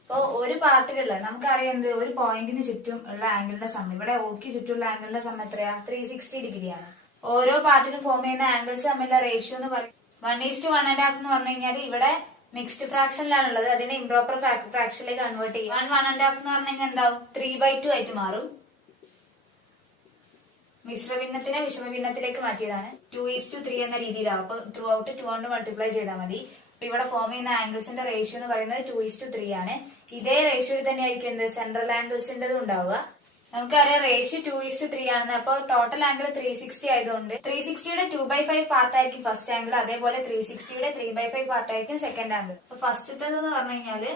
അപ്പൊ ഒരു പാർട്ടിലുള്ള നമുക്കറിയാം എന്ത് ഒരു പോയിന്റിന് ചുറ്റും ഉള്ള ആംഗിളിന്റെ സം, ഇവിടെ ഓക്ക് ചുറ്റുമുള്ള ആംഗിളിന്റെ സം എത്രയാ? 360 ഡിഗ്രിയാണ്. ഓരോ പാർട്ടിനും ഫോം ചെയ്യുന്ന ആംഗിൾസ് തമ്മിലുള്ള റേഷ്യോ എന്ന് പറയും 1:1.5 എന്ന് പറഞ്ഞു കഴിഞ്ഞാൽ ഇവിടെ മിക്സ്ഡ് ഫ്രാക്ഷനിലാണുള്ളത്. അതിനെ ഇംപ്രോപ്പർ ഫ്രാക്ഷനിലേക്ക് കൺവേർട്ട് ചെയ്യും. 1:1.5 എന്ന് പറഞ്ഞു കഴിഞ്ഞാൽ എന്താവും? 3/2 ആയിട്ട് മാറും. മിശ്രഭിന്നത്തിനെ വിഷമഭിന്നത്തിലേക്ക് മാറ്റിയതാണ്. 2:3 എന്ന രീതിയിലാവും. അപ്പൊ ത്രൂ ഔട്ട് 2 കൊണ്ട് മൾട്ടിപ്ലൈ ചെയ്താൽ മതി. അപ്പൊ ഇവിടെ ഫോം ചെയ്യുന്ന ആംഗിൾസിന്റെ റേഷ്യോ എന്ന് പറയുന്നത് 2:3 ആണ്. ഇതേ റേഷ്യോയിൽ തന്നെയായിരിക്കും എന്ത് സെൻട്രൽ ആംഗിൾസിന്റെതും ഉണ്ടാവുക. നമുക്കറിയാം റേഷ്യോ 2:3 ആണെന്ന്. അപ്പൊ ടോട്ടൽ ആംഗിൾ 360 ആയതുകൊണ്ട് 360യുടെ 2/5 പാർട്ടായിരിക്കും ഫസ്റ്റ് ആംഗിൾ. അതേപോലെ 360യുടെ 3/5 പാർട്ടായിരിക്കും സെക്കൻഡ് ആംഗിൾ. അപ്പൊ ഫസ്റ്റത്തേന്ന് പറഞ്ഞു കഴിഞ്ഞാല്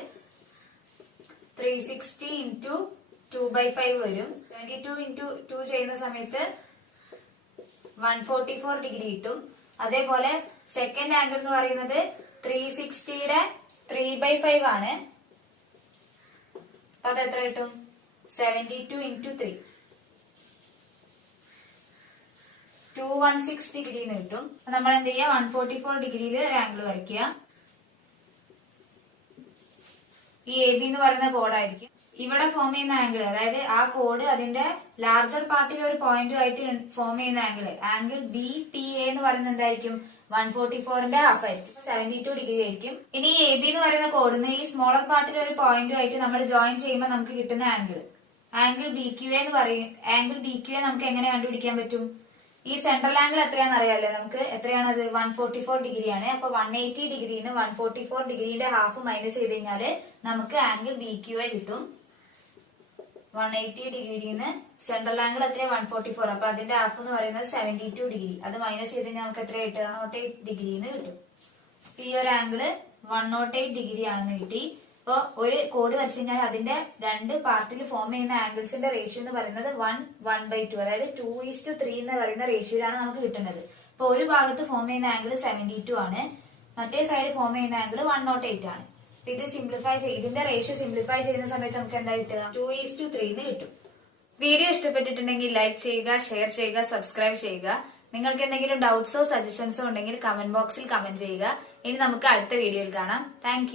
360 ഇൻറ്റു 2/5 വരും. 22 ഇൻറ്റു 2 ചെയ്യുന്ന സമയത്ത് 144 ഡിഗ്രി കിട്ടും. അതേപോലെ സെക്കൻഡ് ആംഗിൾ എന്ന് പറയുന്നത് 360യുടെ 3/5 ആണ്. അപ്പൊ അത് എത്ര കിട്ടും? 72 ഇൻറ്റു 3 216 ഡിഗ്രി എന്ന് കിട്ടും. നമ്മൾ എന്ത് ചെയ്യുക? 144 ഡിഗ്രിയിൽ ഒരു ആംഗിൾ വരയ്ക്കുക. ഈ എ ബി എന്ന് പറയുന്ന കോഡായിരിക്കും ഇവിടെ ഫോം ചെയ്യുന്ന ആംഗിൾ. അതായത് ആ കോഡ് അതിന്റെ ലാർജർ പാർട്ടിൽ ഒരു പോയിന്റുമായിട്ട് ഫോം ചെയ്യുന്ന ആംഗിൾ ബി പി എ എന്ന് പറയുന്നത് എന്തായിരിക്കും? 144ന്റെ ഹാഫ് ആയിരിക്കും. 72 ഡിഗ്രി ആയിരിക്കും. ഇനി എ ബി എന്ന് പറയുന്ന കോഡിന് ഈ സ്മോളർ പാർട്ടിൽ ഒരു പോയിന്റുമായിട്ട് നമ്മൾ ജോയിൻ ചെയ്യുമ്പോൾ നമുക്ക് കിട്ടുന്ന ആംഗിൾ ബി ക്യു എന്ന് പറയും. ആംഗിൾ ബി ക്യു നമുക്ക് എങ്ങനെ കണ്ടുപിടിക്കാൻ പറ്റും? ഈ സെൻട്രൽ ആംഗിൾ എത്രയാണെന്ന് അറിയാലോ നമുക്ക്. എത്രയാണത്? 144 ഡിഗ്രിയാണ്. അപ്പൊ 180 ഡിഗ്രിന്ന് 144 ഡിഗ്രിന്റെ ഹാഫ് മൈനസ് ചെയ്ത് കഴിഞ്ഞാല് നമുക്ക് ആംഗിൾ ബി ക്യു കിട്ടും. 180 ഡിഗ്രിന്ന് സെൻട്രൽ ആംഗിൾ എത്രയാണ്? 144. അപ്പൊ അതിന്റെ ഹാഫ് എന്ന് പറയുന്നത് 72 ഡിഗ്രി. അത് മൈനസ് ചെയ്ത് കഴിഞ്ഞാൽ നമുക്ക് എത്ര കിട്ടുക? 108 ഡിഗ്രിന്ന് കിട്ടും. ഈ ഒരു ആംഗിള് 108 ഡിഗ്രി ആണെന്ന് കിട്ടി. അപ്പൊ ഒരു കോഡ് വെച്ച് കഴിഞ്ഞാൽ അതിന്റെ രണ്ട് പാർട്ടിൽ ഫോം ചെയ്യുന്ന ആംഗിൾസിന്റെ റേഷ്യോ എന്ന് പറയുന്നത് 1:2, അതായത് 2:3 എന്ന് പറയുന്ന റേഷ്യോയിലാണ് നമുക്ക് കിട്ടുന്നത്. അപ്പൊ ഒരു ഭാഗത്ത് ഫോം ചെയ്യുന്ന ആംഗിൾ 72 ആണ്, മറ്റേ സൈഡ് ഫോം ചെയ്യുന്ന ആംഗിൾ 108 ആണ്. ഇത് സിംപ്ലിഫൈ ഇതിന്റെ റേഷ്യോ സിംപ്ലിഫൈ ചെയ്യുന്ന സമയത്ത് നമുക്ക് എന്താ കിട്ടുക? 2:3 എന്ന് കിട്ടും. വീഡിയോ ഇഷ്ടപ്പെട്ടിട്ടുണ്ടെങ്കിൽ ലൈക്ക് ചെയ്യുക, ഷെയർ ചെയ്യുക, സബ്സ്ക്രൈബ് ചെയ്യുക. നിങ്ങൾക്ക് എന്തെങ്കിലും ഡൗട്ട്സോ സജഷൻസോ ഉണ്ടെങ്കിൽ കമന്റ് ബോക്സിൽ കമന്റ് ചെയ്യുക. ഇനി നമുക്ക് അടുത്ത വീഡിയോയിൽ കാണാം. താങ്ക്